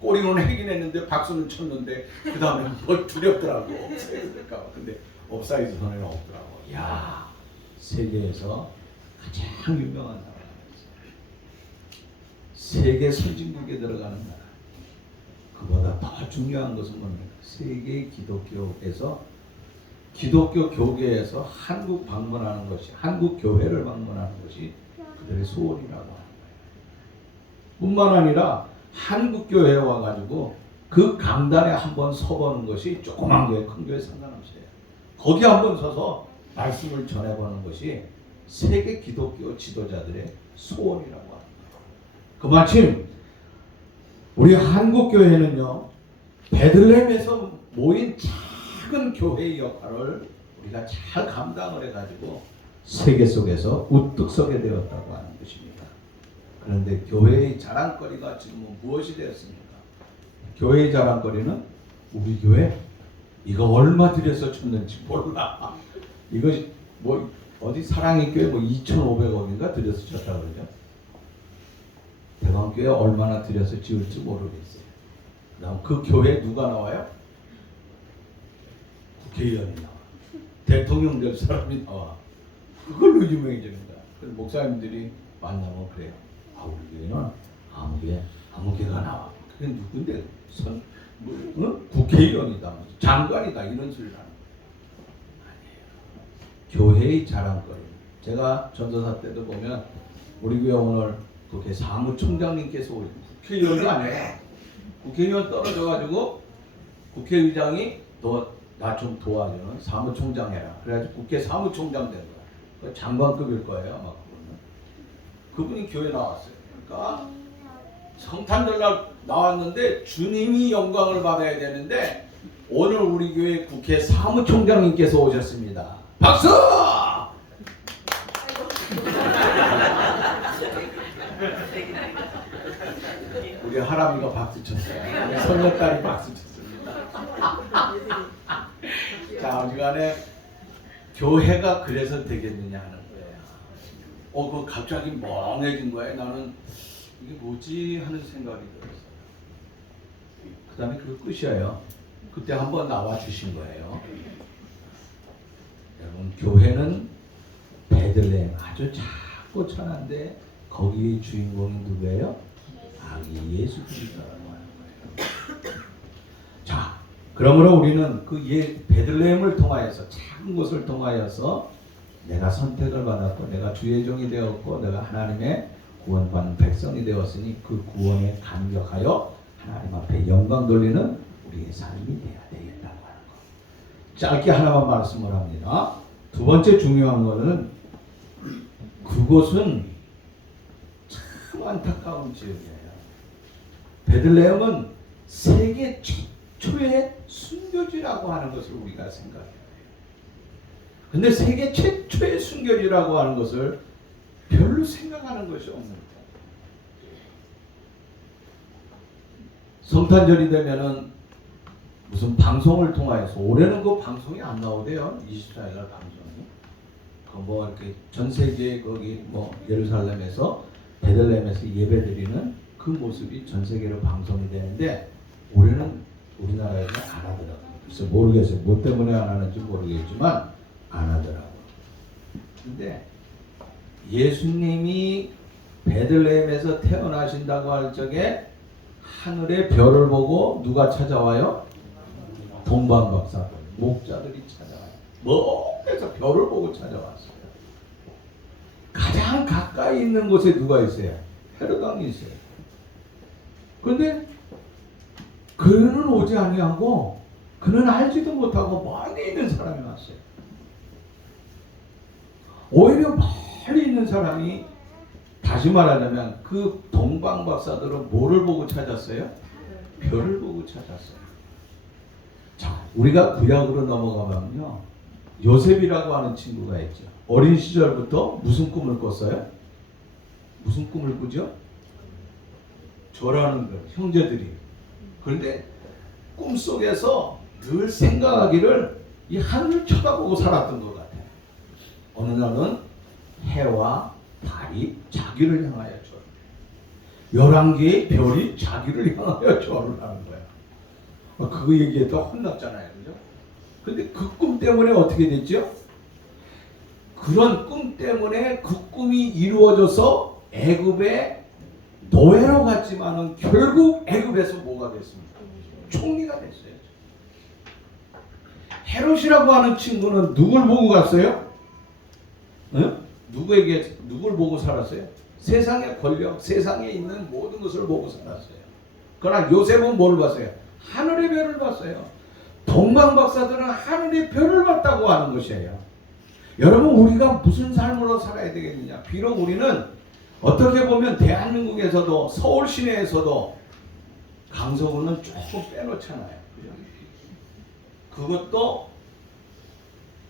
꼬리는 해긴 했는데 박수는 쳤는데 그 다음에 뭘 두렵더라고. 옵사이드일까 봐. 근데 옵사이드 선에는 없더라고. 야 세계에서 가장 유명한 나라가 있어요. 세계 선진국에 들어가는 나라. 그보다 더 중요한 것은 뭡니까? 세계 기독교에서 기독교 교계에서 한국 방문하는 것이 한국 교회를 방문하는 것이 그들의 소원이라고 하는 거예요. 뿐만 아니라 한국 교회에 와가지고 그 강단에 한번 서보는 것이 조그만 교회, 큰 교회 상관없어요. 거기 한번 서서 말씀을 전해보는 것이 세계 기독교 지도자들의 소원이라고 합니다. 그마침 우리 한국 교회는요 베들레헴에서 모인 작은 교회의 역할을 우리가 잘 감당을 해가지고 세계 속에서 우뚝 서게 되었다고 하는 것입니다. 그런데 교회의 자랑거리가 지금은 무엇이 되었습니까? 교회의 자랑거리는 우리 교회 이거 얼마 들여서 줬는지 몰라. 이거 뭐 어디 사랑의 교회 뭐 2,500억인가 들여서 줬다 그러죠. 대방교회 얼마나 들여서 지을지 모르겠어요. 그다음 그 교회에 누가 나와요? 국회의원이 나와. 대통령 될 사람이 나와. 그걸로 유명해집니다. 그래서 목사님들이 만나면 그래요. 우리 교회는 아무 개가 나와. 그게 누군데? 국회의원이다, 장관이다 이런 소리를 하는 거예요. 아니에요. 교회의 자랑거리. 제가 전도사 때도 보면 우리 교회 오늘 그렇게 사무총장님께서 오신 국회의원이 아니에요. 국회의원 떨어져가지고 국회의장이 나 좀 도와주는 사무총장 해라. 그래가지고 국회 사무총장 된 거야. 장관급일 거예요 아마 그분이 교회 나왔어요. 그러니까 성탄절날 나왔는데 주님이 영광을 받아야 되는데 오늘 우리 교회 국회 사무총장님께서 오셨습니다. 박수! 우리 할아버지가 박수 쳤어요. 우리 손녀딸이 박수 쳤습니다. 자, 어지간에 교회가 그래서 되겠느냐 하는 거예요. 그 갑자기 멍해진 거예요. 나는 이게 뭐지 하는 생각이 들었어요. 그 다음에 그거 끝이에요. 그때 한번 나와 주신 거예요. 여러분, 교회는 베들레헴 아주 작고 천한데 거기의 주인공이 누구예요? 아기 예수 그리스도라고 하는 거예요. 자, 그러므로 우리는 그 베들레헴을 통하여서 작은 곳을 통하여서 내가 선택을 받았고 내가 주의 종이 되었고 내가 하나님의 구원받는 백성이 되었으니 그 구원에 감격하여 하나님 앞에 영광 돌리는 우리의 삶이 되어야 되겠다고 하는 것. 짧게 하나만 말씀을 합니다. 두 번째 중요한 것은 그곳은 참 안타까운 지역이에요. 베들레헴은 세계 최초의 순교지라고 하는 것을 우리가 생각해요. 근데 세계 최초의 순교지라고 하는 것을 별로 생각하는 것이 없는 거예요. 성탄절이 되면은 무슨 방송을 통하여서 올해는 그 방송이 안 나오대요. 24일 날 방송이. 그 뭐 이렇게 전 세계 거기 뭐 예루살렘에서 베들레헴에서 예배드리는 그 모습이 전 세계로 방송이 되는데 올해는 우리나라에서 안 하더라고요. 그래서 모르겠어요. 뭐 때문에 안 하는지 모르겠지만 안 하더라고요. 근데 예수님이 베들레헴에서 태어나신다고 할 적에 하늘의 별을 보고 누가 찾아와요? 동방박사들, 목자들이 찾아와요. 멀리서 별을 보고 찾아왔어요. 가장 가까이 있는 곳에 누가 있어요? 헤롯 왕이 있어요. 그런데 그는 오지 아니하고 그는 알지도 못하고 멀리 있는 사람이 왔어요. 오히려 멀리 있는 사람이 다시 말하자면 그 동방박사들은 뭐를 보고 찾았어요? 별을 보고 찾았어요. 자, 우리가 구약으로 넘어가면요, 요셉이라고 하는 친구가 있죠. 어린 시절부터 무슨 꿈을 꿨어요? 무슨 꿈을 꾸죠? 저라는 거, 형제들이. 그런데 꿈속에서 늘 생각하기를 이 하늘을 쳐다보고 살았던 것 같아요. 어느 날은 해와 달이 자기를 향하여 절을, 11개의 별이 자기를 향하여 절을 하는 거야. 그거 얘기했다 혼났잖아요. 그죠? 근데 그 꿈 때문에 어떻게 됐죠? 그런 꿈 때문에 그 꿈이 이루어져서 애굽의 노예로 갔지만은 결국 애굽에서 뭐가 됐습니까? 총리가 됐어요. 헤롯이라고 하는 친구는 누굴 보고 갔어요? 응? 누굴 보고 살았어요? 세상의 권력, 세상에 있는 모든 것을 보고 살았어요. 그러나 요셉은 뭘 봤어요? 하늘의 별을 봤어요. 동방박사들은 하늘의 별을 봤다고 하는 것이에요. 여러분, 우리가 무슨 삶으로 살아야 되겠느냐? 비록 우리는 어떻게 보면 대한민국에서도 서울 시내에서도 강서구는 조금 빼놓잖아요. 그것도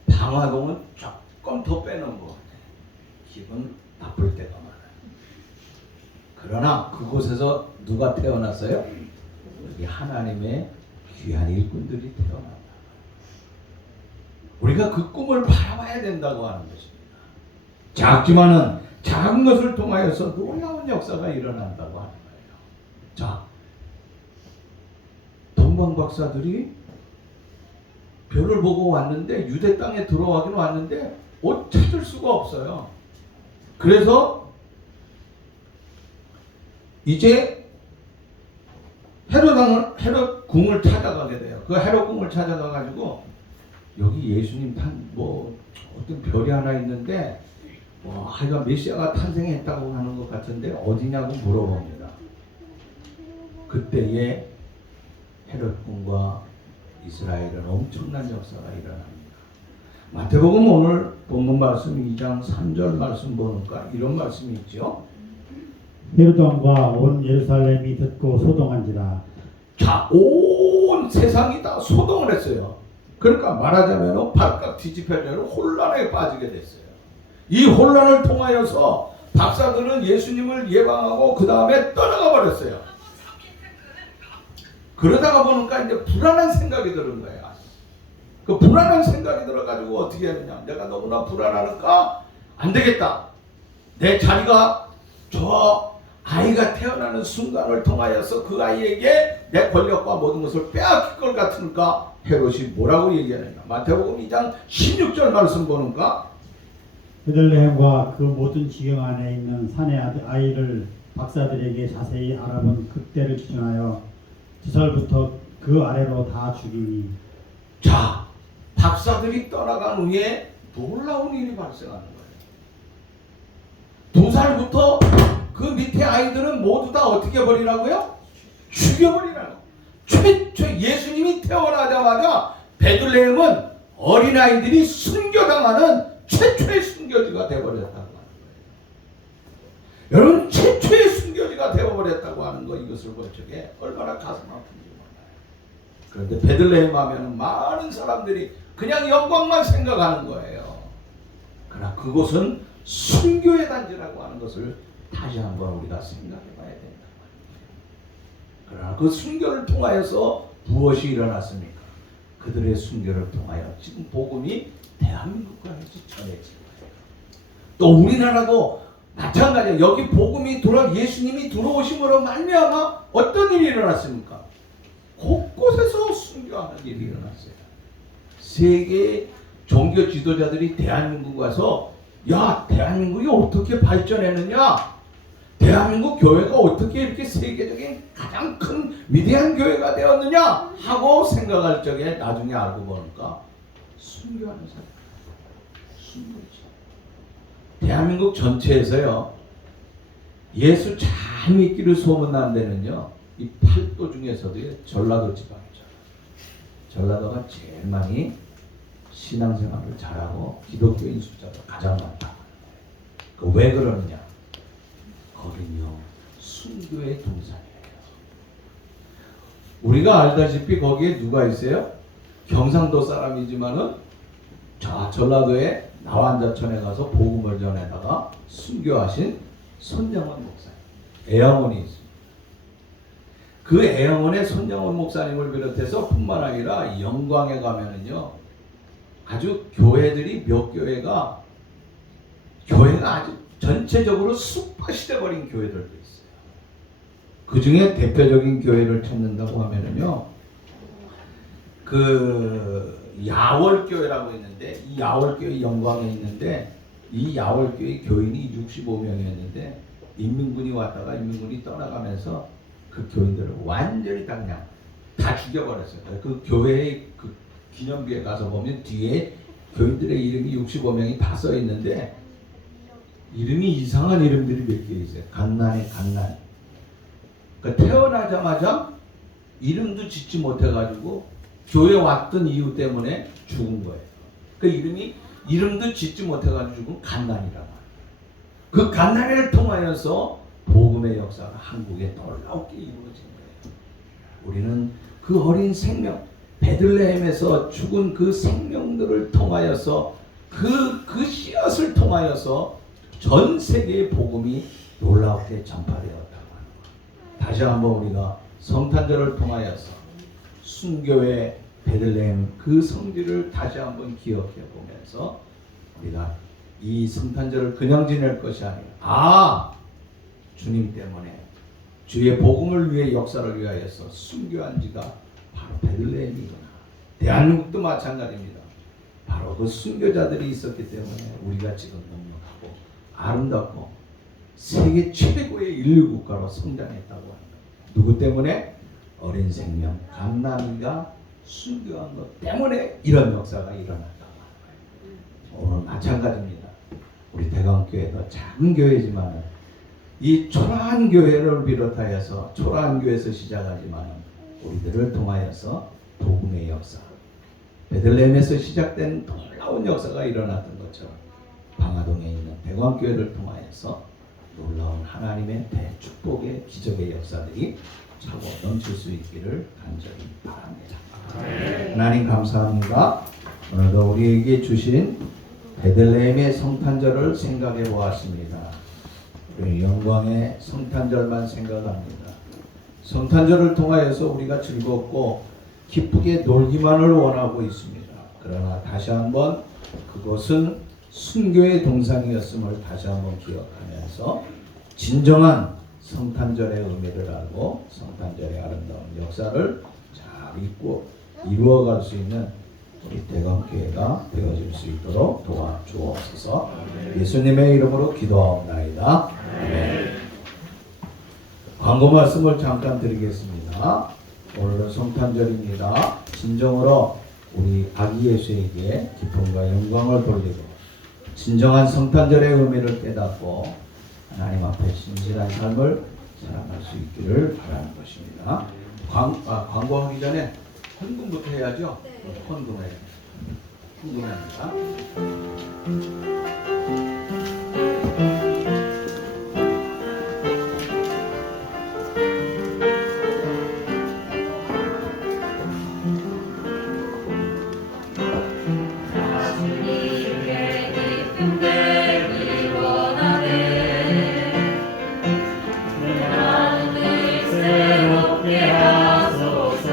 방화동은 조금 더 빼놓은 것 같아요. 기분 나쁠 때가 많아요. 그러나 그곳에서 누가 태어났어요? 여기 하나님의 귀한 일꾼들이 태어난다. 우리가 그 꿈을 바라봐야 된다고 하는 것입니다. 작지만은 작은 것을 통하여서 놀라운 역사가 일어난다고 하는 거예요. 자, 동방박사들이 별을 보고 왔는데 유대 땅에 들어가긴 왔는데 찾을 수가 없어요. 그래서 이제 헤롯 궁을 찾아가게 돼요. 그 헤롯 궁을 찾아가 가지고 여기 예수님 어떤 별이 하나 있는데 하여간 메시아가 탄생했다고 하는 것 같은데 어디냐고 물어봅니다. 그때에 헤롯 궁과 이스라엘은 엄청난 역사가 일어납니다. 마태복음 오늘 본문 말씀 2장 3절 말씀 보니까 이런 말씀이 있죠. 헤롯 왕과 온 예루살렘이 듣고 소동한지라. 자, 온 세상이 다 소동을 했어요. 그러니까 말하자면 발칵 뒤집혀져서 혼란에 빠지게 됐어요. 이 혼란을 통하여서 박사들은 예수님을 예방하고 그 다음에 떠나가 버렸어요. 그러다가 보니까 이제 불안한 생각이 드는 거예요. 그 불안한 생각이 들어가지고 어떻게 했느냐? 내가 너무나 불안하니까 안 되겠다. 내 자리가 저 아이가 태어나는 순간을 통하여서 그 아이에게 내 권력과 모든 것을 빼앗길 것 같으니까 헤롯이 뭐라고 얘기하느냐? 마태복음 2장 16절 말씀 보니까 베들레헴과 그 모든 지경 안에 있는 산의 아이를 박사들에게 자세히 알아본 그때를 기준하여 2살부터 그 아래로 다 죽이니. 자, 박사들이 떠나간 후에 놀라운 일이 발생하는 거예요. 2살부터 그 밑에 아이들은 모두 다 어떻게 버리라고요? 죽여버리라고. 최초 예수님이 태어나자마자 베들레헴은 어린아이들이 순교당하는 최초의 순교지가 되어버렸다고 하는 거예요. 여러분, 최초의 순교지가 되어버렸다고 하는 거, 이것을 볼 적에 얼마나 가슴 아픈지 몰라요. 그런데 베들레헴 하면 많은 사람들이 그냥 영광만 생각하는 거예요. 그러나 그곳은 순교의 단지라고 하는 것을 다시 한번 우리가 생각해 봐야 된다. 그러나 그 순교를 통하여서 무엇이 일어났습니까? 그들의 순교를 통하여 지금 복음이 대한민국까지 전해지고 있어요. 또 우리나라도 마찬가지예요. 여기 복음이 예수님이 들어오심으로 말미암아 어떤 일이 일어났습니까? 곳곳에서 순교하는 일이 일어났어요. 세계 종교 지도자들이 대한민국 와서 야, 대한민국이 어떻게 발전했느냐? 대한민국 교회가 어떻게 이렇게 세계적인 가장 큰 위대한 교회가 되었느냐? 하고 생각할 적에 나중에 알고 보니까 순교하는 사람. 순교지. 대한민국 전체에서요, 예수 잘 믿기를 소문난 데는요, 이 8도 중에서도 전라도 지방이죠. 전라도가 제일 많이 신앙생활을 잘하고 기독교인 숫자가 가장 많다. 왜 그러느냐? 거긴요, 순교의 동산이에요. 우리가 알다시피 거기에 누가 있어요? 경상도 사람이지만은 저 전라도에 나완자천에 가서 복음을 전해다가 순교하신 손정원 목사님, 애양원이 있습니다. 그 애양원의 손정원 목사님을 비롯해서 뿐만 아니라 영광에 가면은요, 아주 교회들이 몇 교회가 아주 전체적으로 숲밭이 돼버린 교회들도 있어요. 그 중에 대표적인 교회를 찾는다고 하면은요, 그 야월교회라고 있는데, 이 야월교회 영광에 있는데, 이 야월교회 교인이 65명이었는데 인민군이 왔다가 인민군이 떠나가면서 그 교인들을 완전히 그냥 다 죽여버렸어요. 그 교회의 그 기념비에 가서 보면 뒤에 교인들의 이름이 65명이 다 써 있는데 이름이 이상한 이름들이 몇 개 있어요. 갓난에 갓난. 그러니까 태어나자마자 이름도 짓지 못해가지고 교회 왔던 이유 때문에 죽은 거예요. 그 이름도 짓지 못해가지고 죽은 갓난이란 말이에요. 그 갓난을 통하여서 복음의 역사가 한국에 놀랍게 이루어진 거예요. 우리는 그 어린 생명, 베들레헴에서 죽은 그 생명들을 통하여서 그 씨앗을 통하여서 전 세계의 복음이 놀랍게 전파되었다고 하는 거예요. 다시 한번 우리가 성탄절을 통하여서 순교의 베들레헴 그 성지를 다시 한번 기억해 보면서 우리가 이 성탄절을 그냥 지낼 것이 아니라 주님 때문에 주의 복음을 위해 역사를 위하여서 순교한 지가 바로 베들레헴이구나. 대한민국도 마찬가지입니다. 바로 그 순교자들이 있었기 때문에 우리가 지금 넉넉하고 아름답고 세계 최고의 인류 국가로 성장했다고 합니다. 누구 때문에? 어린 생명 갓난이가 순교한 것 때문에 이런 역사가 일어났다고 합니다. 오늘 마찬가지입니다. 우리 대강교회도 작은 교회지만 이 초라한 교회를 비롯하여서 초라한 교회에서 시작하지만 우리들을 통하여서 복음의 역사, 베들레헴에서 시작된 놀라운 역사가 일어났던 것처럼 방화동에 있는 대광교회를 통하여서 놀라운 하나님의 대축복의 기적의 역사들이 차고 넘칠 수 있기를 간절히 바랍니다. 하나님 감사합니다. 오늘도 우리에게 주신 베들레헴의 성탄절을 생각해 보았습니다. 우리 영광의 성탄절만 생각합니다. 성탄절을 통하여서 우리가 즐겁고 기쁘게 놀기만을 원하고 있습니다. 그러나 다시 한번 그것은 순교의 동상이었음을 다시 한번 기억하면서 진정한 성탄절의 의미를 알고 성탄절의 아름다운 역사를 잘 잊고 이루어갈 수 있는 우리 대광교회가 되어질 수 있도록 도와주옵소서. 예수님의 이름으로 기도하옵나이다. 아멘. 광고 말씀을 잠깐 드리겠습니다. 오늘은 성탄절입니다. 진정으로 우리 아기 예수에게 기쁨과 영광을 돌리고 진정한 성탄절의 의미를 깨닫고 하나님 앞에 신실한 삶을 살아갈 수 있기를 바라는 것입니다. 광고하기 전에 헌금부터 해야죠. 헌금합니다. 새롭게 하소서.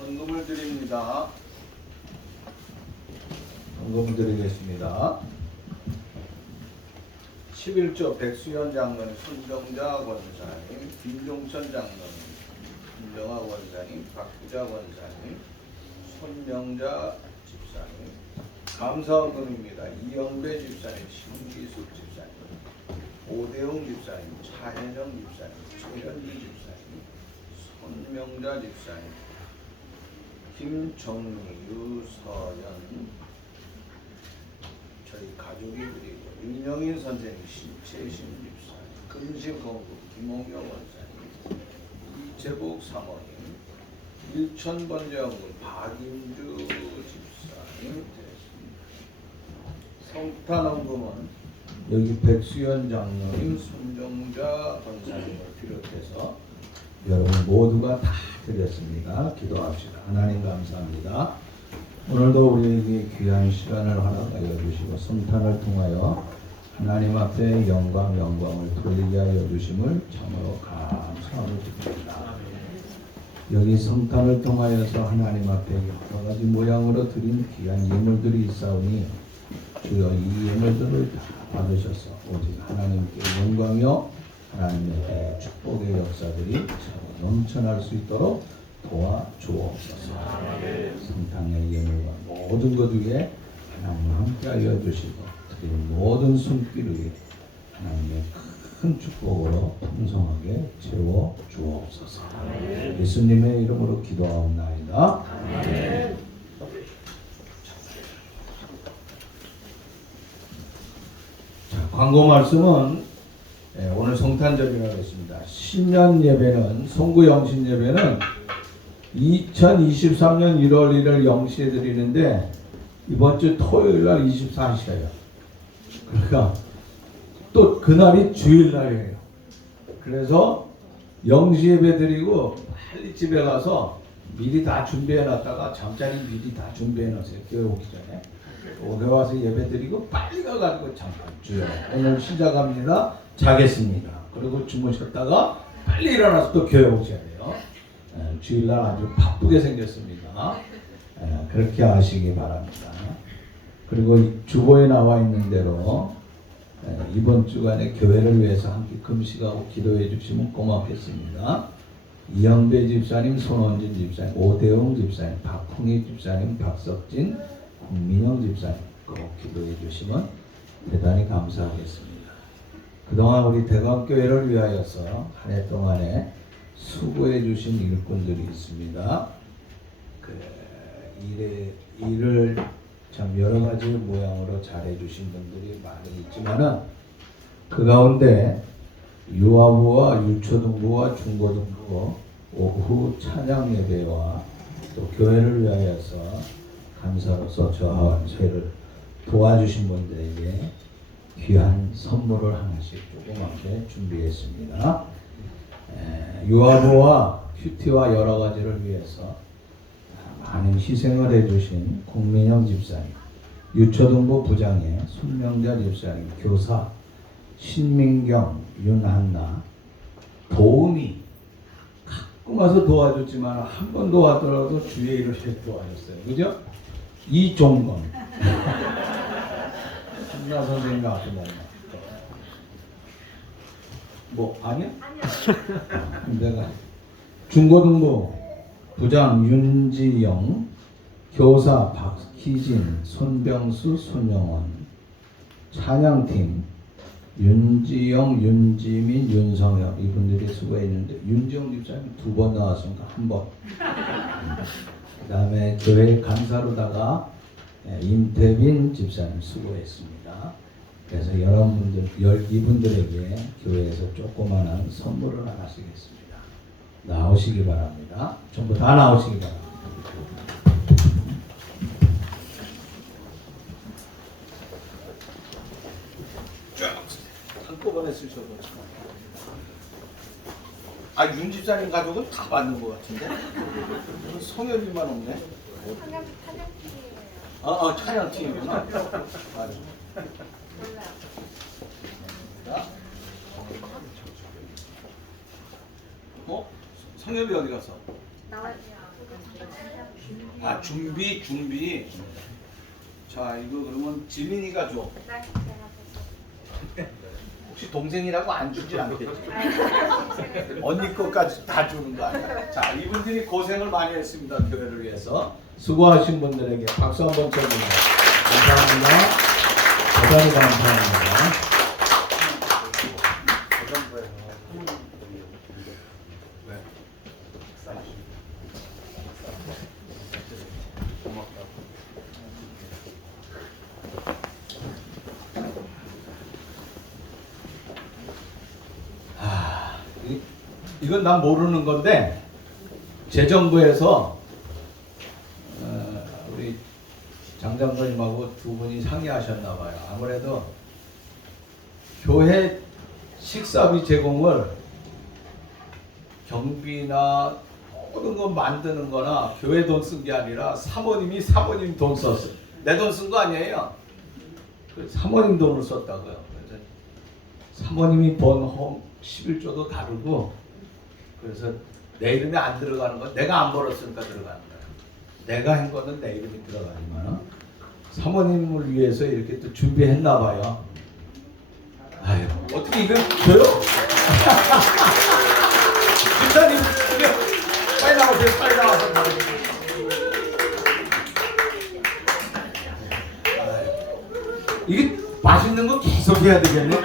헌금을 드립니다. 헌금을 드리겠습니다. 11조 백수현 장로님, 손정자 권사님, 김종천 장로님, 김정아 권사님, 박구자 권사님, 손명자 집사님, 감사헌금입니다. 이영배 집사님, 신기숙 집사님, 오대웅 집사님, 차현정 집사님, 최현주 집사님, 손명자 집사님, 김정미, 유서연, 저희 가족이 그리고 윤영인 선생님, 신채신 집사님, 금식공부, 김홍경 원사님, 이재복 사모님, 일천번제연구 박인주 집사님 되겠습니다. 성탄헌금은 여기 백수연 장로님, 손정자 권사님을 비롯해서 여러분 모두가 다 드렸습니다. 기도합시다. 하나님 감사합니다. 오늘도 우리에게 귀한 시간을 허락하여 주시고 성탄을 통하여 하나님 앞에 영광을 돌리게 하여 주심을 참으로 감사하고 드립니다. 여기 성탄을 통하여서 하나님 앞에 여러 가지 모양으로 드린 귀한 예물들이 있사오니 주여 이 예물들을 다 받으셔서 오직 하나님께 영광이요 하나님의 축복의 역사들이 넘쳐날 수 있도록 도와주옵소서. 성탄의 예물과 모든 것 위에 하나님 함께 알려주시고 드린 모든 손길 위에 하나님의 큰 축복으로 풍성하게 채워주옵소서. 예수님의 이름으로 기도하옵나이다. 자, 광고 말씀은 오늘 성탄절이라고 했습니다. 신년 예배는 송구 영신 예배는 2023년 1월 1일 0시에 드리는데 이번 주 토요일 날 24시예요. 그러니까 또 그날이 주일날이에요. 그래서 0시 예배 드리고 빨리 집에 가서 미리 다 준비해 놨다가 잠자리 미리 다 준비해 놓으세요. 교회 오기 전에. 오늘 와서 예배 드리고 빨리 가가지고 잠깐 주요. 오늘 시작합니다. 자겠습니다. 그리고 주무셨다가 빨리 일어나서 또 교회 오셔야 돼요. 주일날 아주 바쁘게 생겼습니다. 그렇게 하시기 바랍니다. 그리고 주보에 나와 있는 대로 이번 주간에 교회를 위해서 함께 금식하고 기도해 주시면 고맙겠습니다. 이영배 집사님, 손원진 집사님, 오대웅 집사님, 박홍희 집사님, 박석진, 국민영 집사님 꼭 기도해 주시면 대단히 감사하겠습니다. 그동안 우리 대광교회를 위하여서 한 해 동안에 수고해 주신 일꾼들이 있습니다. 일을 참 여러 가지 모양으로 잘해 주신 분들이 많이 있지만은 그 가운데 유아부와 유초등부와 중고등부 오후 찬양 예배와 또 교회를 위하여서 감사로서 저희를 도와주신 분들에게 귀한 선물을 하나씩 조그맣게 준비했습니다. 유아부와 큐티와 여러 가지를 위해서 많은 희생을 해주신 국민영 집사님, 유초등부 부장의 손명자 집사님, 교사 신민경, 윤한나 도움이 가끔 와서 도와줬지만 한 번 도와더라도 주의 일을 해 도와줬어요. 그죠? 이종건 한나 선생님 앞에 뭐 아니야? 내가 중고등부 부장 윤지영, 교사 박희진, 손병수, 손영원, 찬양팀 윤지영, 윤지민, 윤성혁 이분들이 수고했는데 윤지영 집사님 2번 나왔으니까 1번. 그 다음에 교회 간사로다가 임태빈 집사님 수고했습니다. 그래서 이분들에게 교회에서 조그마한 선물을 하나 쓰겠습니다. 나오시기 바랍니다. 전부 다 나오시기 바랍니다. 한꺼번에 쓰셔도. 아, 윤 집사님 가족은 다 받는 것 같은데? 성현이만 없네. 찬양팀이구나. 맞아. 성엽이 어디 갔어? 아, 준비. 자, 이거 그러면 지민이가 줘. 혹시 동생이라고 안 주진 않겠지? 언니 것까지 다 주는 거 아니야? 자, 이분들이 고생을 많이 했습니다. 교회를 위해서. 수고하신 분들에게 박수 한번 쳐주세요. 감사합니다. 대단히 감사합니다. 이건 난 모르는 건데 재정부에서 우리 장장로님하고 두 분이 상의하셨나 봐요. 아무래도 교회 식사비 제공을 경비나 모든 거 만드는 거나 교회 돈 쓴 게 아니라 사모님 돈 썼어요. 내 돈 쓴 거 아니에요. 사모님 돈을 썼다고요. 그래서 사모님이 번 11조도 다르고 그래서 내 이름이 안 들어가는 건 내가 안 벌었으니까 들어가는 거야. 내가 한 거는 내 이름이 들어가지만 사모님을 위해서 이렇게 또 준비했나 봐요. 아유, 어떻게 이걸 줘요? 집사님, 빨리 나오세요. 빨리 나와서. 이게 맛있는 거 계속 해야 되겠네.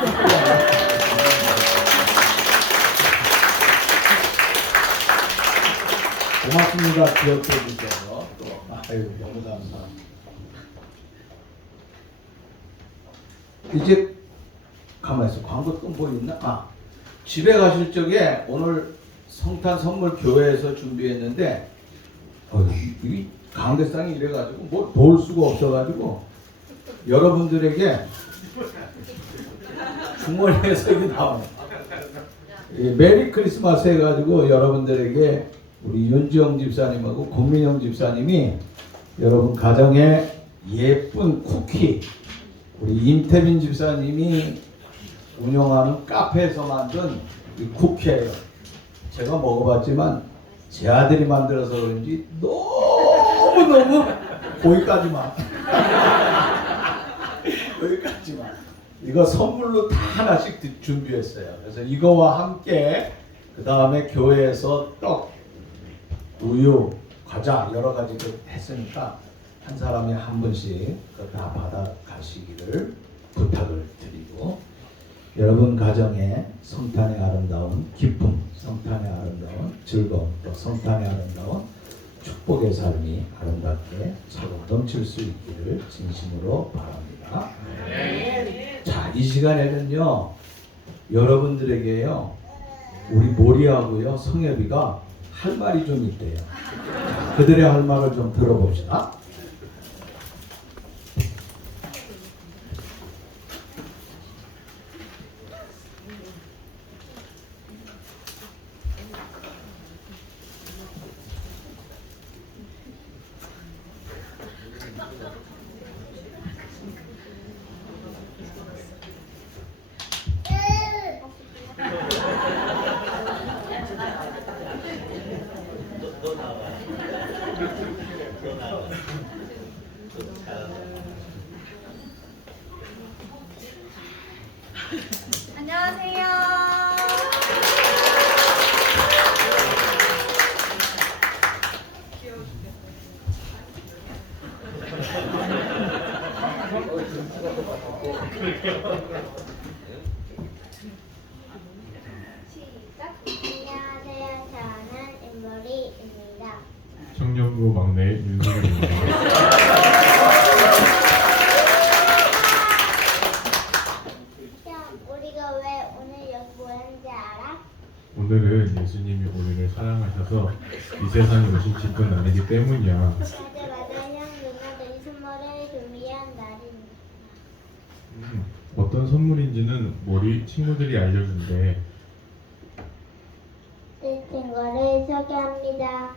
고맙습니다. 기억해 주셔서 또 아유 너무 감사합니다. 이제 가만히 있어. 광고 또 뭐 있나? 집에 가실 적에 오늘 성탄 선물 교회에서 준비했는데 이 강대상이 이래가지고 뭐 볼 수가 없어가지고 여러분들에게 주머니에서 이게 나와요. 메리 크리스마스 해가지고 여러분들에게 우리 윤지영 집사님하고 권민영 집사님이 여러분 가정에 예쁜 쿠키, 우리 임태빈 집사님이 운영하는 카페에서 만든 이 쿠키예요. 제가 먹어봤지만 제 아들이 만들어서 그런지 너무너무 거기까지만 이거 선물로 다 하나씩 준비했어요. 그래서 이거와 함께 그 다음에 교회에서 떡, 우유, 과자 여러 가지 했으니까 한 사람이 한 분씩 다 받아 가시기를 부탁을 드리고 여러분 가정에 성탄의 아름다운 기쁨, 성탄의 아름다운 즐거움, 또 성탄의 아름다운 축복의 삶이 아름답게 차고 넘칠 수 있기를 진심으로 바랍니다. 자, 이 시간에는요 여러분들에게요 우리 모리하고요 성엽이가 할 말이 좀 있대요. 그들의 할 말을 좀 들어봅시다. 시작. 안녕하세요. 저는 인물이입니다. 청년부 막내 윤석열입니다. 야, 우리가 왜 오늘 여기 모였는지 알아? 오늘은 예수님이 우리를 사랑하셔서 이 세상에 오신 기쁜 날이기 때문이야. 맞아. 형 누나들이 선물을 준비한 날입니다. 어떤 선물인지는 우리 친구들이 알려준대. 내 친구를 소개합니다.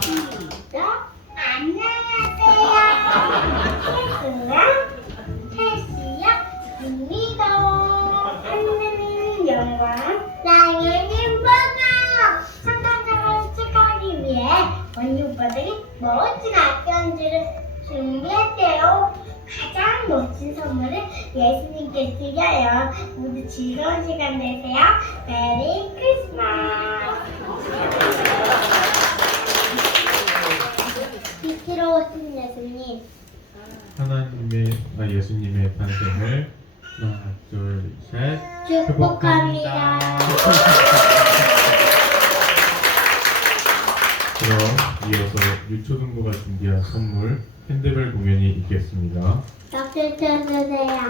시작. 안녕하세요. 태수야, 하늘의 영광, 나에게 번호. 성탄절을 축하하기 위해 언니 오빠들이 멋진 악견들을 준비했대요. 가장 멋진 선물을 예수님께 드려요. 모두 즐거운 시간 되세요. 메리 크리스마스. 빛으로우신 예수님. 예수님의 탄생을 하나, 둘, 셋. 축복합니다. 그럼 이어서 유초등부가 준비한 선물 핸드벨 공연이 있겠습니다. 박수 쳐주세요.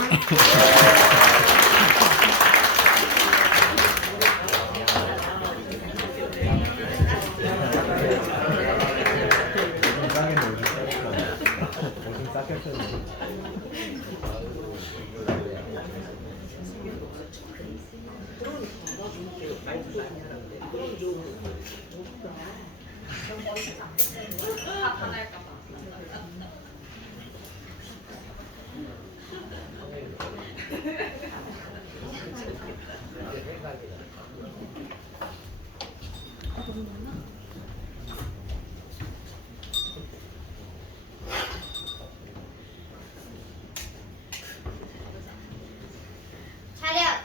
차렷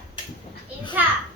인사.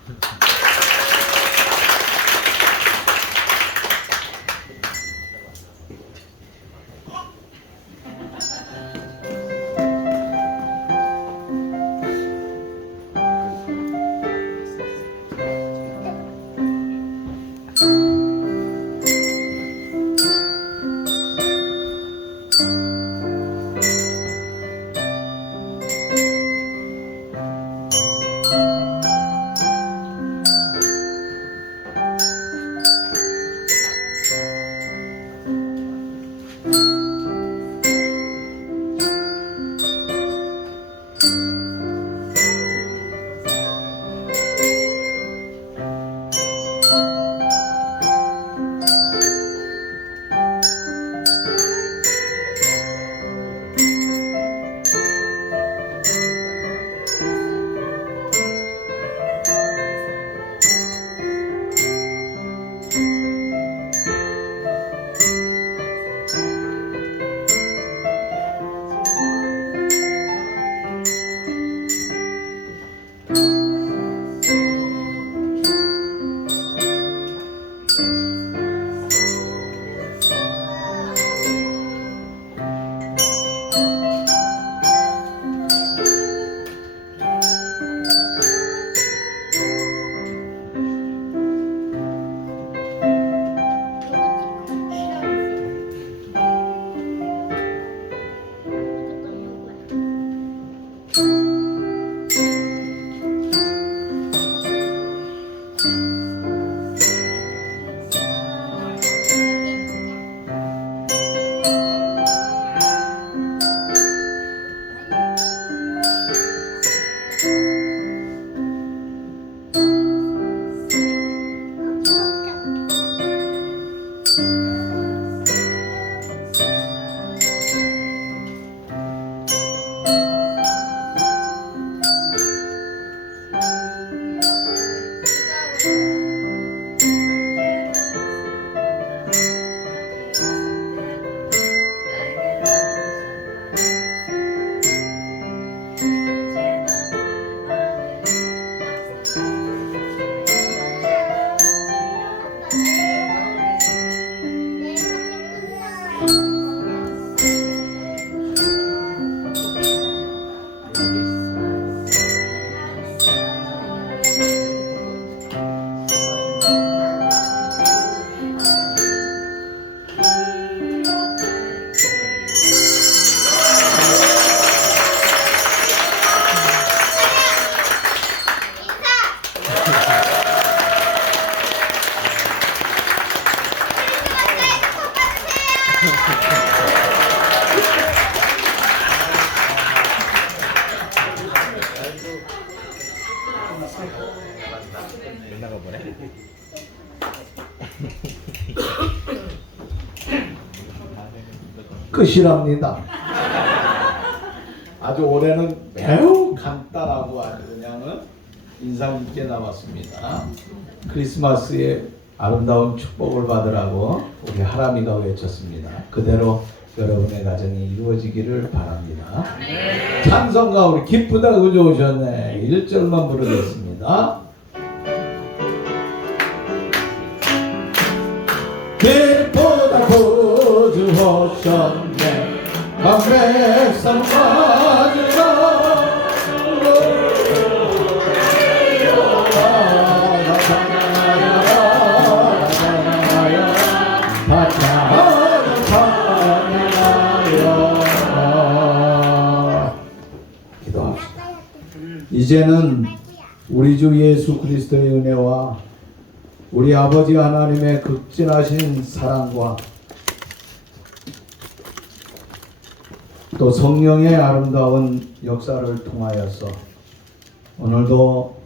끝이랍니다. 아주 올해는 매우 간단하고 아주 그냥은 인상 깊게 나왔습니다. 크리스마스에 아름다운 축복을 받으라고 우리 하람이가 외쳤습니다. 그대로 여러분의 가정이 이루어지기를 바랍니다. 찬송가 우리 기쁘다 그저 오셨네 1절만 부르겠습니다. 기쁘다 구주 오셨네 백성 가지라 기도합시다. 이제는 우리 주 예수 그리스도의 은혜와 우리 아버지 하나님의 극진하신 사랑과 또 성령의 아름다운 역사를 통하여서 오늘도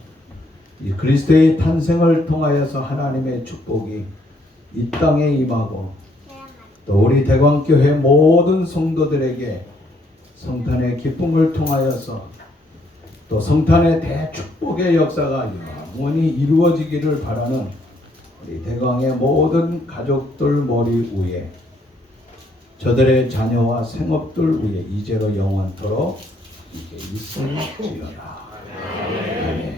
이 그리스도의 탄생을 통하여서 하나님의 축복이 이 땅에 임하고 또 우리 대광교회 모든 성도들에게 성탄의 기쁨을 통하여서 또 성탄의 대축복의 역사가 영원히 이루어지기를 바라는 우리 대광의 모든 가족들 머리 위에 저들의 자녀와 생업들 위에 이제로 영원토록 이게 있을지어다. 아멘.